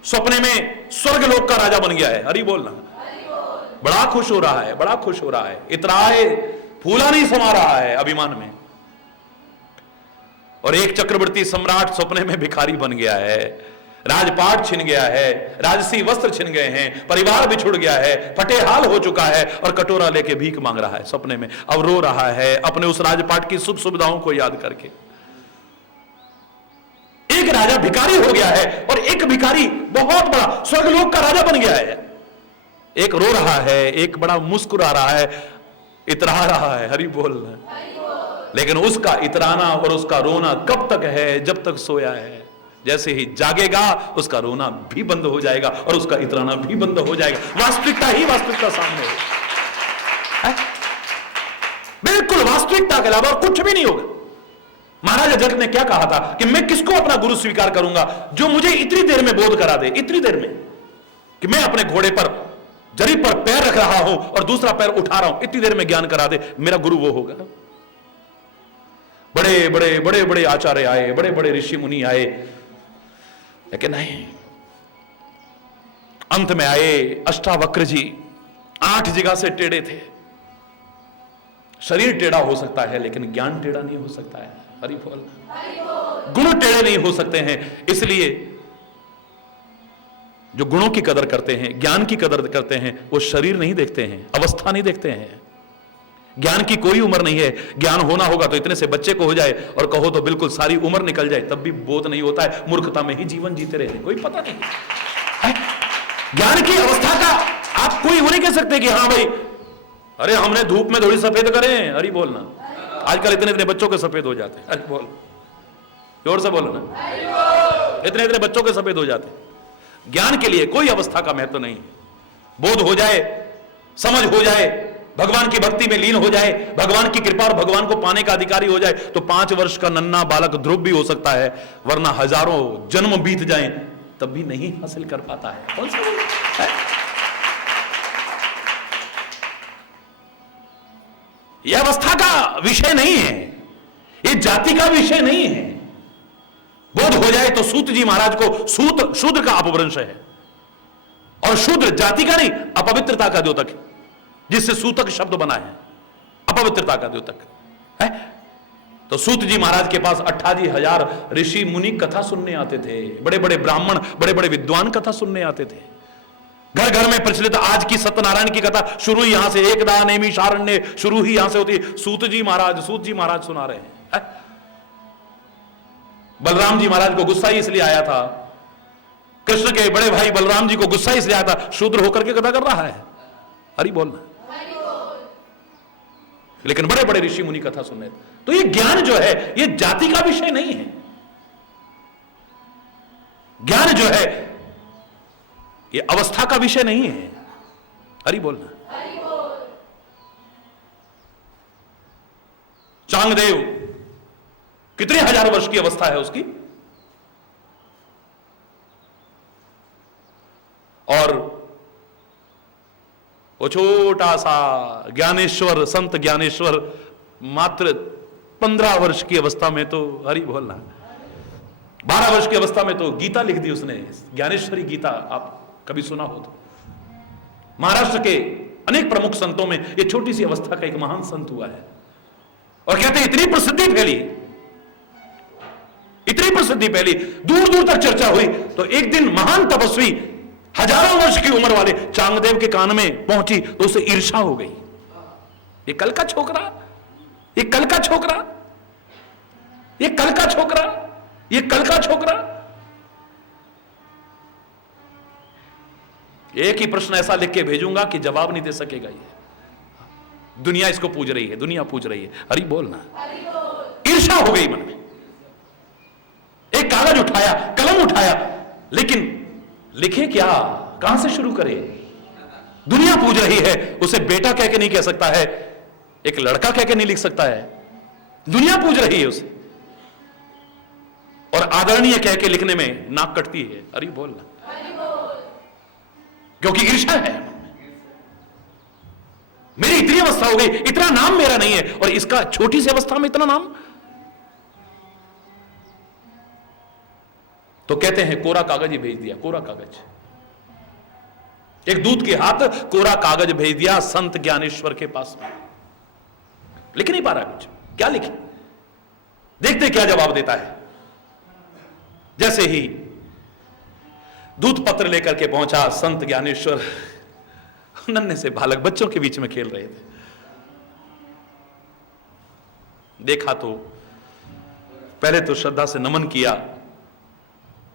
सपने में स्वर्ग लोक का राजा बन गया है। हरि बोलना। बड़ा खुश हो रहा है, बड़ा खुश हो रहा है, इतराए फूला नहीं समा रहा है अभिमान में। और एक चक्रवर्ती सम्राट सपने में भिखारी बन गया है, राजपाट छिन गया है, राजसी वस्त्र छिन गए हैं, परिवार बिछुड़ गया है, फटे हाल हो चुका है और कटोरा लेके भीख मांग रहा है सपने में। अब रो रहा है अपने उस राजपाट की सुख सुविधाओं को याद करके। एक राजा भिखारी हो गया है और एक भिखारी बहुत बड़ा स्वर्गलोक का राजा बन गया है। एक रो रहा है, एक बड़ा मुस्कुरा रहा है, इतरा रहा है। हरि बोल। लेकिन उसका इतराना और उसका रोना कब तक है? जब तक सोया है। जैसे ही जागेगा उसका रोना भी बंद हो जाएगा और उसका इतराना भी बंद हो जाएगा। वास्तविकता ही वास्तविकता सामने है, बिल्कुल वास्तविकता के अलावा और कुछ भी नहीं होगा। महाराजा जनक ने क्या कहा था कि मैं किसको अपना गुरु स्वीकार करूंगा जो मुझे इतनी देर में बोध करा दे, इतनी देर में कि मैं अपने घोड़े पर जरी पर पैर रख रहा हूं और दूसरा पैर उठा रहा हूं, इतनी देर में ज्ञान करा दे, मेरा गुरु वो होगा। बड़े बड़े बड़े बड़े आचार्य आए, बड़े बड़े ऋषि मुनि आए, लेकिन नहीं, अंत में आए अष्टावक्र जी। 8 जगह से टेढ़े थे। शरीर टेढ़ा हो सकता है लेकिन ज्ञान टेढ़ा नहीं हो सकता है। हरि बोल। गुण टेढ़े नहीं हो सकते हैं, इसलिए जो गुणों की कदर करते हैं, ज्ञान की कदर करते हैं, वो शरीर नहीं देखते हैं, अवस्था नहीं देखते हैं, ज्ञान की कोई उम्र नहीं है। ज्ञान होना होगा तो इतने से बच्चे को हो जाए, और कहो तो बिल्कुल सारी उम्र निकल जाए, तब भी बोध नहीं होता है। मूर्खता में ही जीवन जीते रहे, कोई पता नहीं है। ज्ञान की अवस्था का आप कोई वो नहीं कह सकते कि हाँ भाई अरे हमने धूप में थोड़ी सफेद करे, अरे बोलना। आजकल इतने इतने बच्चों के सफेद हो जाते, अरे बोल, जोर से बोलो ना, इतने इतने बच्चों के सफेद हो जाते। ज्ञान के लिए कोई अवस्था का महत्व नहीं। बोध हो जाए, समझ हो जाए, भगवान की भक्ति में लीन हो जाए, भगवान की कृपा और भगवान को पाने का अधिकारी हो जाए, तो 5 वर्ष का नन्हा बालक ध्रुव भी हो सकता है, वरना हजारों जन्म बीत जाएं तब भी नहीं हासिल कर पाता है। कौन सा है? यह अवस्था का विषय नहीं है, यह जाति का विषय नहीं है। बोध हो जाए तो सूत जी महाराज को सूत शूद्र का अपभ्रंश है, और शूद्र जाति का नहीं, अपवित्रता का द्योतक है, जिससे सूतक शब्द बना है, अपवित्रता का द्योतक है। तो सूत जी महाराज के पास 88,000 ऋषि मुनि कथा सुनने आते थे, बड़े बड़े ब्राह्मण, बड़े बड़े विद्वान कथा सुनने आते थे। घर घर में प्रचलित आज की सत्यनारायण की कथा शुरू ही यहां से, एकदा नेमि शारण्य, शुरू ही यहां से होती। सूत जी महाराज सुना रहे हैं। बलराम जी महाराज को गुस्सा इसलिए आया था, कृष्ण के बड़े भाई बलराम जी को गुस्सा इसलिए आया था, शूद्र होकर के कथा कर रहा है, हरि बोलना। लेकिन बड़े बड़े ऋषि मुनि कथा सुन रहे थे। तो ये ज्ञान जो है ये जाति का विषय नहीं है। ज्ञान जो है ये अवस्था का विषय नहीं है, हरि बोलना। चांगदेव कितने हजार वर्ष की अवस्था है उसकी, और वो छोटा सा ज्ञानेश्वर, संत ज्ञानेश्वर मात्र 15 वर्ष की अवस्था में तो, हरि बोलना, 12 वर्ष की अवस्था में तो गीता लिख दी उसने, ज्ञानेश्वरी गीता। आप कभी सुना हो तो, महाराष्ट्र के अनेक प्रमुख संतों में ये छोटी सी अवस्था का एक महान संत हुआ है। और कहते हैं इतनी प्रसिद्धि फैली, इतनी प्रसिद्धि फैली, दूर दूर तक चर्चा हुई। तो एक दिन महान तपस्वी, हजारों वर्ष की उम्र वाले चांगदेव के कान में पहुंची, तो उसे ईर्ष्या हो गई। ये कल का छोकरा, ये कल का छोकरा, ये कल का छोकरा, ये कल का छोकरा। एक ही प्रश्न ऐसा लिख के भेजूंगा कि जवाब नहीं दे सकेगा। ये दुनिया इसको पूज रही है, दुनिया पूज रही है, हरि बोलना। ईर्ष्या हो गई मन में। एक कागज उठाया, कलम उठाया, लेकिन लिखे क्या, कहां से शुरू करे? दुनिया पूज रही है, उसे बेटा कह के नहीं कह सकता है, एक लड़का कह के नहीं लिख सकता है, दुनिया पूज रही है उसे, और आदरणीय कह के लिखने में नाक कटती है, अरे बोलना, क्योंकि ईर्ष्या है। मेरी इतनी अवस्था हो गई, इतना नाम मेरा नहीं है, और इसका छोटी सी अवस्था में इतना नाम। तो कहते हैं कोरा कागज ही भेज दिया, कोरा कागज, एक दूत के हाथ कोरा कागज भेज दिया संत ज्ञानेश्वर के पास में। लिख नहीं पा रहा कुछ, क्या लिखे, देखते क्या जवाब देता है। जैसे ही दूत पत्र लेकर के पहुंचा, संत ज्ञानेश्वर नन्हे से बालक बच्चों के बीच में खेल रहे थे। देखा तो पहले तो श्रद्धा से नमन किया,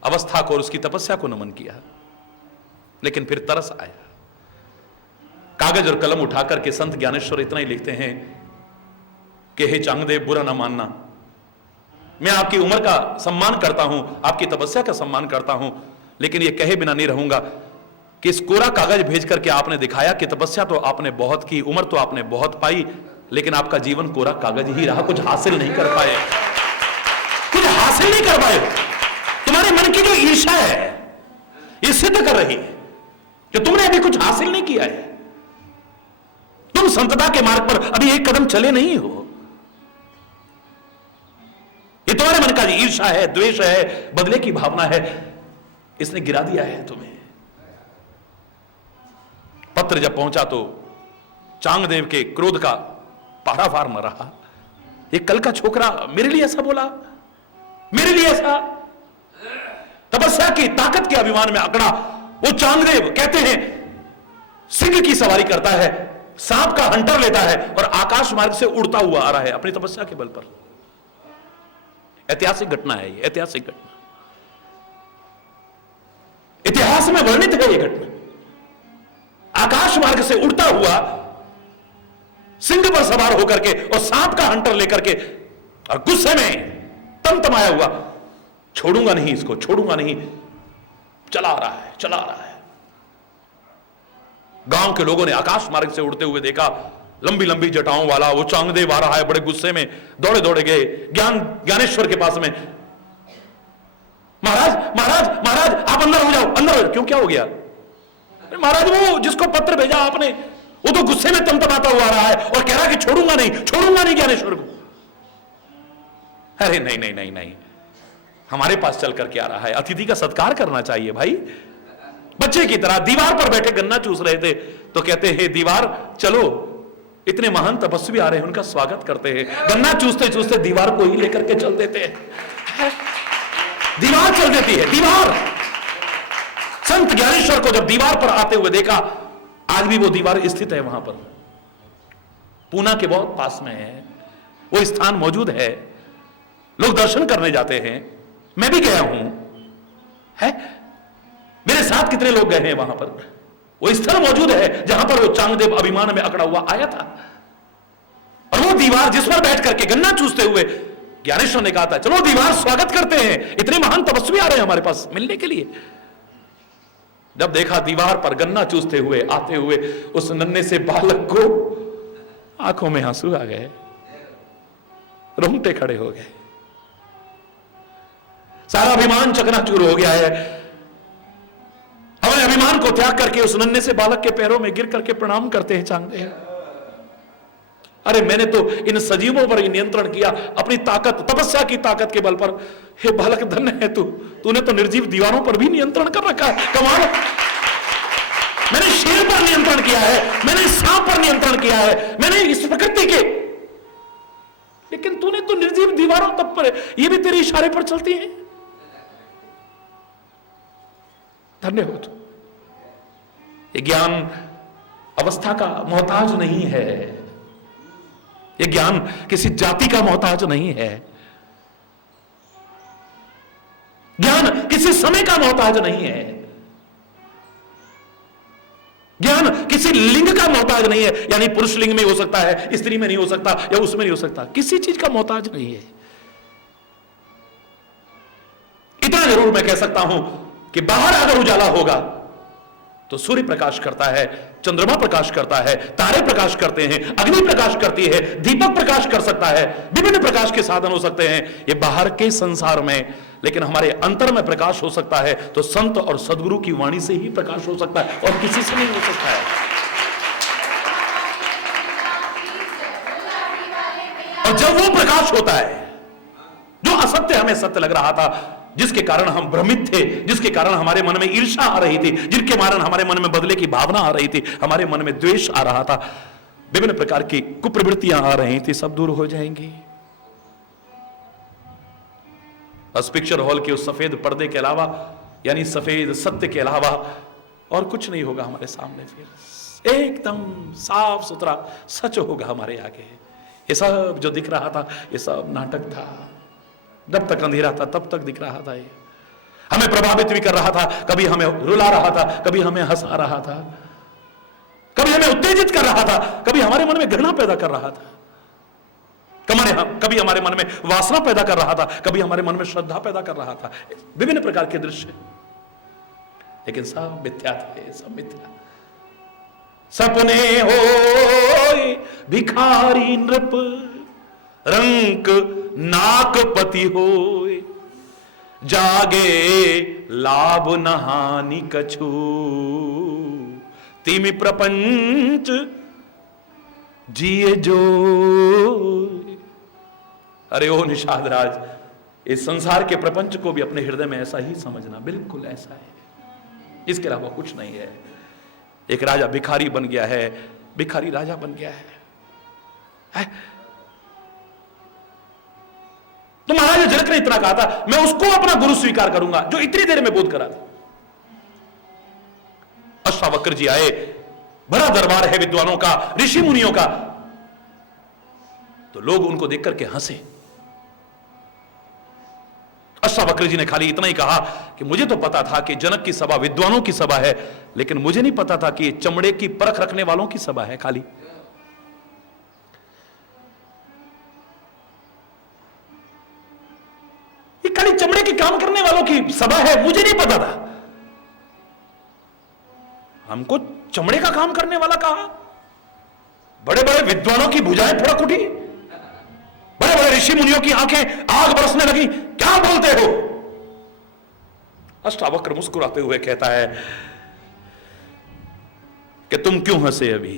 अवस्था को और उसकी तपस्या को नमन किया, लेकिन फिर तरस आया। कागज और कलम उठाकर के संत ज्ञानेश्वर इतना ही लिखते हैं कि हे चांगदेव, बुरा ना मानना, मैं आपकी उम्र का सम्मान करता हूं, आपकी तपस्या का सम्मान करता हूं, लेकिन यह कहे बिना नहीं रहूंगा कि इस कोरा कागज भेज करके आपने दिखाया कि तपस्या तो आपने बहुत की, उम्र तो आपने बहुत पाई, लेकिन आपका जीवन कोरा कागज ही रहा, कुछ हासिल नहीं कर पाए, कुछ हासिल नहीं कर पाए। तुम्हारे मन की जो ईर्ष्या है ये सिद्ध कर रही है कि तुमने अभी कुछ हासिल नहीं किया है, तुम संतता के मार्ग पर अभी एक कदम चले नहीं हो। ये तुम्हारे मन का ईर्ष्या है, द्वेष है, बदले की भावना है, इसने गिरा दिया है तुम्हें। पत्र जब पहुंचा तो चांगदेव के क्रोध का पारावार न रहा। ये कल का छोकरा मेरे लिए ऐसा बोला, मेरे लिए ऐसा, तपस्या की ताकत के अभिमान में अकड़ा वो चांगदेव कहते हैं सिंह की सवारी करता है, सांप का हंटर लेता है और आकाश मार्ग से उड़ता हुआ आ रहा है अपनी तपस्या के बल पर। ऐतिहासिक घटना है ये, ऐतिहासिक घटना, इतिहास में वर्णित है ये घटना। आकाश मार्ग से उड़ता हुआ सिंह पर सवार होकर के और सांप का हंटर लेकर के और गुस्से में तमतमाया हुआ, छोड़ूंगा नहीं इसको, छोड़ूंगा नहीं, चला आ रहा है, चला आ रहा है। गांव के लोगों ने आकाश मार्ग से उड़ते हुए देखा, लंबी लंबी जटाओं वाला वो चांगदेव आ रहा है। बड़े गुस्से में दौड़े दौड़े गए ज्ञानेश्वर के पास में। महाराज महाराज महाराज आप अंदर हो जाओ, अंदर हो जाओ। क्यों, क्या हो गया? महाराज वो जिसको पत्र भेजा आपने वो तो गुस्से में तमतमाता हुआ आ रहा है और कह रहा है कि छोड़ूंगा नहीं, छोड़ूंगा नहीं ज्ञानेश्वर को। अरे नहीं नहीं नहीं नहीं, हमारे पास चल करके आ रहा है, अतिथि का सत्कार करना चाहिए भाई। बच्चे की तरह दीवार पर बैठे गन्ना चूस रहे थे तो कहते हैं दीवार चलो, इतने महान तपस्वी आ रहे हैं, उनका स्वागत करते हैं। गन्ना चूसते चूसते दीवार को ही लेकर के चल देते हैं, दीवार चल देती है, दीवार। संत ज्ञानेश्वर को जब दीवार पर आते हुए देखा, आज भी वो दीवार स्थित है वहां पर, पूना के बहुत पास में है, वो स्थान मौजूद है, लोग दर्शन करने जाते हैं। मैं भी गया हूं, है मेरे साथ कितने लोग गए हैं वहां पर। वो स्थल मौजूद है जहां पर वो चांगदेव अभिमान में अकड़ा हुआ आया था। और वो दीवार जिस पर बैठ करके गन्ना चूसते हुए ज्ञानेश्वर ने कहा था चलो दीवार स्वागत करते हैं, इतने महान तपस्वी आ रहे हैं हमारे पास मिलने के लिए। जब देखा दीवार पर गन्ना चूसते हुए आते हुए उस नन्हे से बालक को, आंखों में आंसू आ गए, रोंगटे खड़े हो गए, सारा अभिमान चकनाचूर हो गया है। हमारे अभिमान को त्याग करके उस नन्हे से बालक के पैरों में गिर करके प्रणाम करते हैं चांगदेव। अरे मैंने तो इन सजीवों पर नियंत्रण किया अपनी ताकत, तपस्या की ताकत के बल पर। हे बालक धन्य है तू, तूने तो निर्जीव दीवारों पर भी नियंत्रण कर रखा है, कमाल। मैंने शेर पर नियंत्रण किया है, मैंने सांप पर नियंत्रण किया है, मैंने इस प्रकृति के, लेकिन तूने तो निर्जीव दीवारों तक पर, ये भी तेरे इशारे पर चलती है। धन्य हो तू। ये ज्ञान अवस्था का मोहताज नहीं है, ये ज्ञान किसी जाति का मोहताज नहीं है, ज्ञान किसी समय का मोहताज नहीं है, ज्ञान किसी लिंग का मोहताज नहीं है। यानी पुरुष लिंग में हो सकता है, स्त्री में नहीं हो सकता, या उसमें नहीं हो सकता, किसी चीज का मोहताज नहीं है। इतना जरूर मैं कह सकता हूं कि बाहर अगर उजाला होगा तो सूर्य प्रकाश करता है, चंद्रमा प्रकाश करता है, तारे प्रकाश करते हैं, अग्नि प्रकाश करती है, दीपक प्रकाश कर सकता है, विभिन्न प्रकाश के साधन हो सकते हैं ये बाहर के संसार में। लेकिन हमारे अंतर में प्रकाश हो सकता है तो संत और सदगुरु की वाणी से ही प्रकाश हो सकता है और किसी से नहीं हो सकता है। और जब वो प्रकाश होता है, जो असत्य हमें सत्य लग रहा था, जिसके कारण हम भ्रमित थे, जिसके कारण हमारे मन में ईर्ष्या आ रही थी, जिनके कारण हमारे मन में बदले की भावना आ रही थी, हमारे मन में द्वेष आ रहा था, विभिन्न प्रकार की कुप्रवृत्तियां आ रही थी, सब दूर हो जाएंगी। बस पिक्चर हॉल के उस सफेद पर्दे के अलावा, यानी सफेद सत्य के अलावा और कुछ नहीं होगा हमारे सामने। फिर एकदम साफ सुथरा सच होगा हमारे आगे। ये सब जो दिख रहा था ये सब नाटक था। जब तक अंधेरा था तब तक दिख रहा था, ये हमें प्रभावित भी कर रहा था, कभी हमें रुला रहा था, कभी हमें हंसा रहा था, कभी हमें उत्तेजित कर रहा था, कभी हमारे मन में घृणा पैदा कर रहा था, कभी हमारे मन में वासना पैदा कर रहा था, कभी हमारे मन में श्रद्धा पैदा कर रहा था। विभिन्न प्रकार के दृश्य, लेकिन सब मिथ्या थे, सब मिथ्या। सपने हो भिखारी नृप रंक नाकपति होय, जागे लाभ नहानि कछु, तिमि प्रपंच जिए जो। अरे ओ निषाद राज, इस संसार के प्रपंच को भी अपने हृदय में ऐसा ही समझना, बिल्कुल ऐसा है, इसके अलावा कुछ नहीं है। एक राजा भिखारी बन गया है, भिखारी राजा बन गया है? तो महाराज जनक ने इतना कहा था, मैं उसको अपना गुरु स्वीकार करूंगा जो इतनी देर में बोध करा था। अष्टावक्र जी आए, बड़ा दरबार है विद्वानों का, ऋषि मुनियों का, तो लोग उनको देख करके हंसे। अष्टावक्र जी ने खाली इतना ही कहा कि मुझे तो पता था कि जनक की सभा विद्वानों की सभा है, लेकिन मुझे नहीं पता था कि चमड़े की परख रखने वालों की सभा है। खाली ये खाली चमड़े के काम करने वालों की सभा है, मुझे नहीं पता था। हमको चमड़े का काम करने वाला कहा, बड़े बड़े विद्वानों की भुजाएं फड़क उठी, बड़े बड़े ऋषि मुनियों की आंखें आग बरसने लगी, क्या बोलते हो? अष्टावक्र मुस्कुराते हुए कहता है कि तुम क्यों हंसे? अभी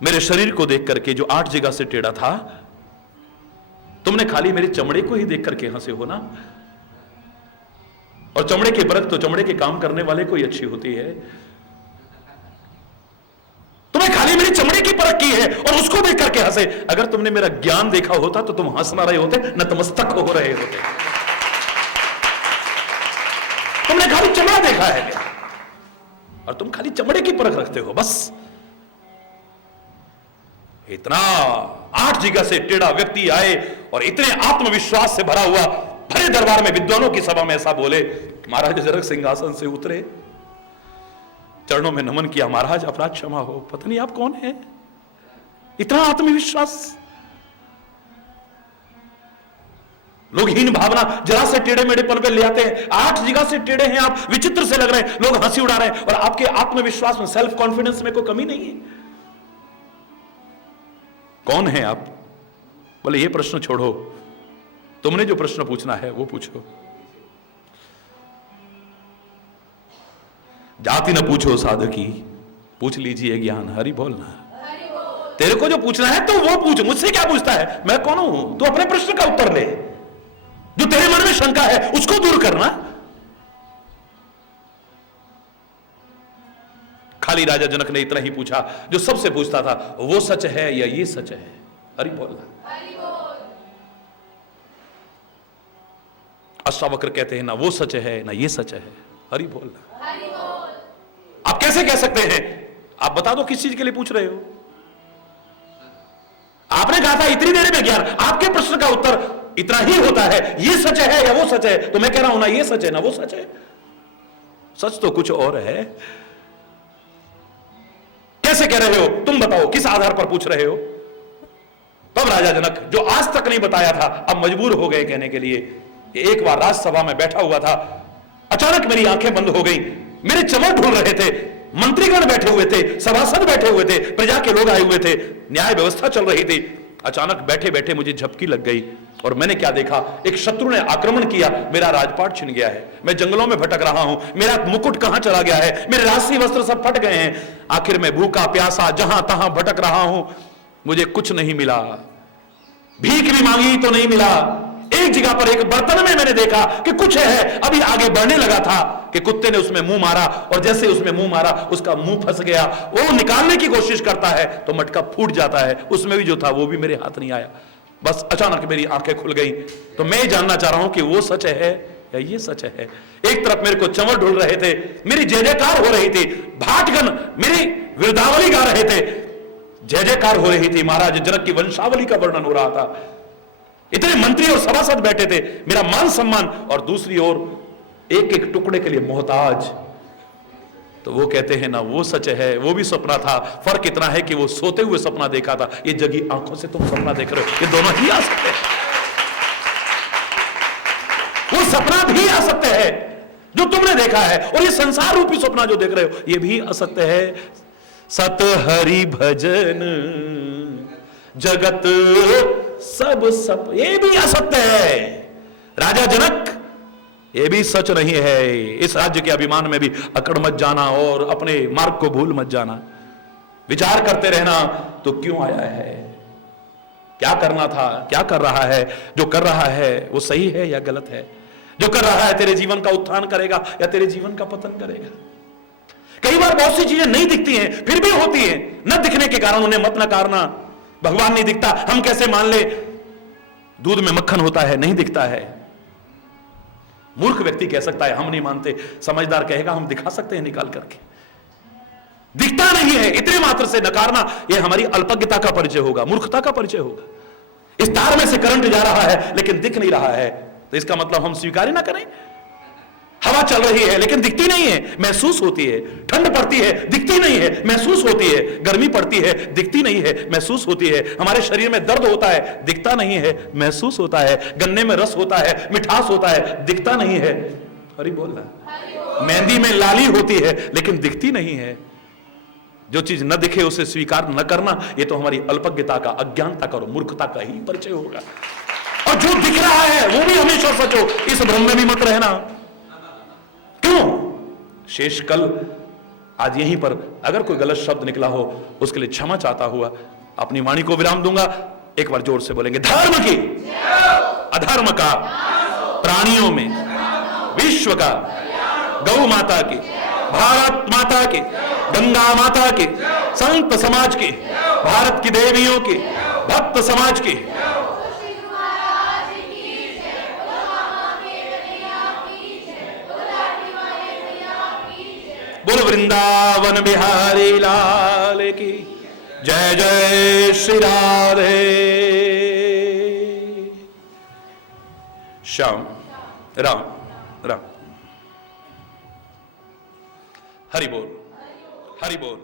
मेरे शरीर को देख करके जो 8 जगह से टेढ़ा था, तुमने खाली मेरे चमड़े को ही देख करके हंसे हो ना। और चमड़े की परख तो चमड़े के काम करने वाले को ही अच्छी होती है। तुमने खाली मेरी चमड़े की परख की है और उसको देख करके हंसे। अगर तुमने मेरा ज्ञान देखा होता तो तुम हंस ना रहे होते, नतमस्तक हो रहे होते। तुमने खाली चमड़ा देखा है और तुम खाली चमड़े की परख रखते हो बस। इतना 8 जगह से टेढ़ा व्यक्ति आए और इतने आत्मविश्वास से भरा हुआ भरे दरबार में विद्वानों की सभा में ऐसा बोले। महाराज जनक सिंहासन से उतरे, चरणों में नमन किया, महाराज अपराध क्षमा हो, पता नहीं आप कौन है? इतना आत्मविश्वास। लोग हीन भावना जरा से टेढ़े मेढ़े पन पे ले आते हैं। 8 जगह से टेढ़े हैं आप, विचित्र से लग रहे हैं, लोग हंसी उड़ा रहे हैं, और आपके आत्मविश्वास में, सेल्फ कॉन्फिडेंस में कोई कमी नहीं है। कौन है आप? बोले ये प्रश्न छोड़ो, तुमने जो प्रश्न पूछना है वो पूछो। जाति न पूछो साधकी, पूछ लीजिए ज्ञान, हरि बोलना। तेरे को जो पूछना है तो वो पूछ, मुझसे क्या पूछता है? मैं कौन हूं? तो अपने प्रश्न का उत्तर ले। जो तेरे मन में शंका है उसको दूर करना। खाली राजा जनक ने इतना ही पूछा जो सबसे पूछता था, वो सच है या ये सच है? हरि बोलना। अष्टावक्र कहते हैं ना वो सच है ना ये सच है, हरि बोलना। आप कैसे कह सकते हैं? आप बता दो किस चीज के लिए पूछ रहे हो? आपने कहा था इतनी देर में ज्ञान, आपके प्रश्न का उत्तर इतना ही होता है, ये सच है या वो सच है। तो मैं कह रहा हूं ना ये सच है ना वो सच है। सच तो कुछ और है। कैसे कह रहे हो? तुम बताओ, किस आधार पर पूछ रहे हो? तब राजा जनक, जो आज तक नहीं बताया था, अब मजबूर हो गए कहने के लिए। एक बार राजसभा में बैठा हुआ था, अचानक मेरी आंखें बंद हो गई, मेरे चमड़ ढूंढ रहे थे, मंत्रीगण बैठे हुए थे, सभासद बैठे हुए थे, प्रजा के लोग आए हुए थे, न्याय व्यवस्था चल रही थी। अचानक बैठे बैठे मुझे झपकी लग गई और मैंने क्या देखा? एक शत्रु ने आक्रमण किया, मेरा राजपाट छिन गया है, मैं जंगलों में भटक रहा हूं, मेरा मुकुट कहां चला गया है, मेरे राजसी वस्त्र सब फट गए हैं। आखिर मैं भूखा प्यासा जहां तहां भटक रहा हूं, मुझे कुछ नहीं मिला, भीख भी मांगी तो नहीं मिला। एक जगह पर एक बर्तन में मैंने देखा कि कुछ है, अभी आगे बढ़ने लगा था कि कुत्ते ने उसमें मुंह मारा, और जैसे उसमें मुंह मारा उसका मुंह फंस गया। वो निकालने की कोशिश करता है तो मटका फूट जाता है, उसमें भी जो था वो भी मेरे हाथ नहीं आया। बस अचानक मेरी आंखें खुल गई। तो मैं जानना चाह रहा हूं कि वो सच है या ये सच है। एक तरफ मेरे को चंवर ढूंढ रहे थे, मेरी जय जयकार हो रही थी, भाटगण मेरी विरदावली गा रहे थे, जय जयकार हो रही थी, महाराज जनक की वंशावली का वर्णन हो रहा था, इतने मंत्री और सभासद बैठे थे, मेरा मान सम्मान, और दूसरी ओर एक एक टुकड़े के लिए मोहताज। तो वो कहते हैं ना वो सच है, वो भी सपना था, फर्क इतना है कि वो सोते हुए सपना देखा था, ये जगी आंखों से तुम सपना देख रहे हो, ये दोनों ही आ सकते हैं। वो सपना भी आ सकते हैं जो तुमने देखा है, और ये संसार रूपी सपना जो देख रहे हो ये भी आ सकते हैं। सत हरि भजन जगत सब सब, ये भी आ सकते हैं। राजा जनक, ये भी सच नहीं है। इस राज्य के अभिमान में भी अकड़ मत जाना और अपने मार्ग को भूल मत जाना। विचार करते रहना तो क्यों आया है, क्या करना था, क्या कर रहा है, जो कर रहा है वो सही है या गलत है, जो कर रहा है तेरे जीवन का उत्थान करेगा या तेरे जीवन का पतन करेगा। कई बार बहुत सी चीजें नहीं दिखती हैं, फिर भी होती हैं। न दिखने के कारण उन्हें मत नकारना। भगवान नहीं दिखता, हम कैसे मान ले? दूध में मक्खन होता है, नहीं दिखता है। मूर्ख व्यक्ति कह सकता है हम नहीं मानते, समझदार कहेगा हम दिखा सकते हैं निकाल करके। दिखता नहीं है, इतने मात्र से नकारना यह हमारी अल्पज्ञता का परिचय होगा, मूर्खता का परिचय होगा। इस तार में से करंट जा रहा है लेकिन दिख नहीं रहा है, तो इसका मतलब हम स्वीकार ही ना करें। हवा चल रही है लेकिन दिखती नहीं है, महसूस होती है। ठंड पड़ती है, दिखती नहीं है, महसूस होती है। गर्मी पड़ती है, दिखती नहीं है, महसूस होती है। हमारे शरीर में दर्द होता है, दिखता नहीं है, महसूस होता है। गन्ने में रस होता है, मिठास होता है, दिखता नहीं है। हरि बोल रहा। मेहंदी में लाली होती है लेकिन दिखती नहीं है। जो चीज न दिखे उसे स्वीकार न करना, यह तो हमारी अल्पज्ञता का, अज्ञानता का और मूर्खता का ही परिचय होगा। और जो दिख रहा है वो भी हमेशा सच हो, इस भ्रम में भी मत रहना। क्यों? शेष कल आज यहीं पर अगर कोई गलत शब्द निकला हो उसके लिए क्षमा चाहता हुआ अपनी वाणी को विराम दूंगा। एक बार जोर से बोलेंगे, धर्म की, अधर्म का, प्राणियों में, विश्व का, गौ माता की, भारत माता की, गंगा माता की, संत समाज की, भारत की देवियों की, भक्त समाज की। बोलो वृंदावन बिहारी लाल की जय। जय श्री राधे श्याम राम राम। हरि बोल, हरि बोल।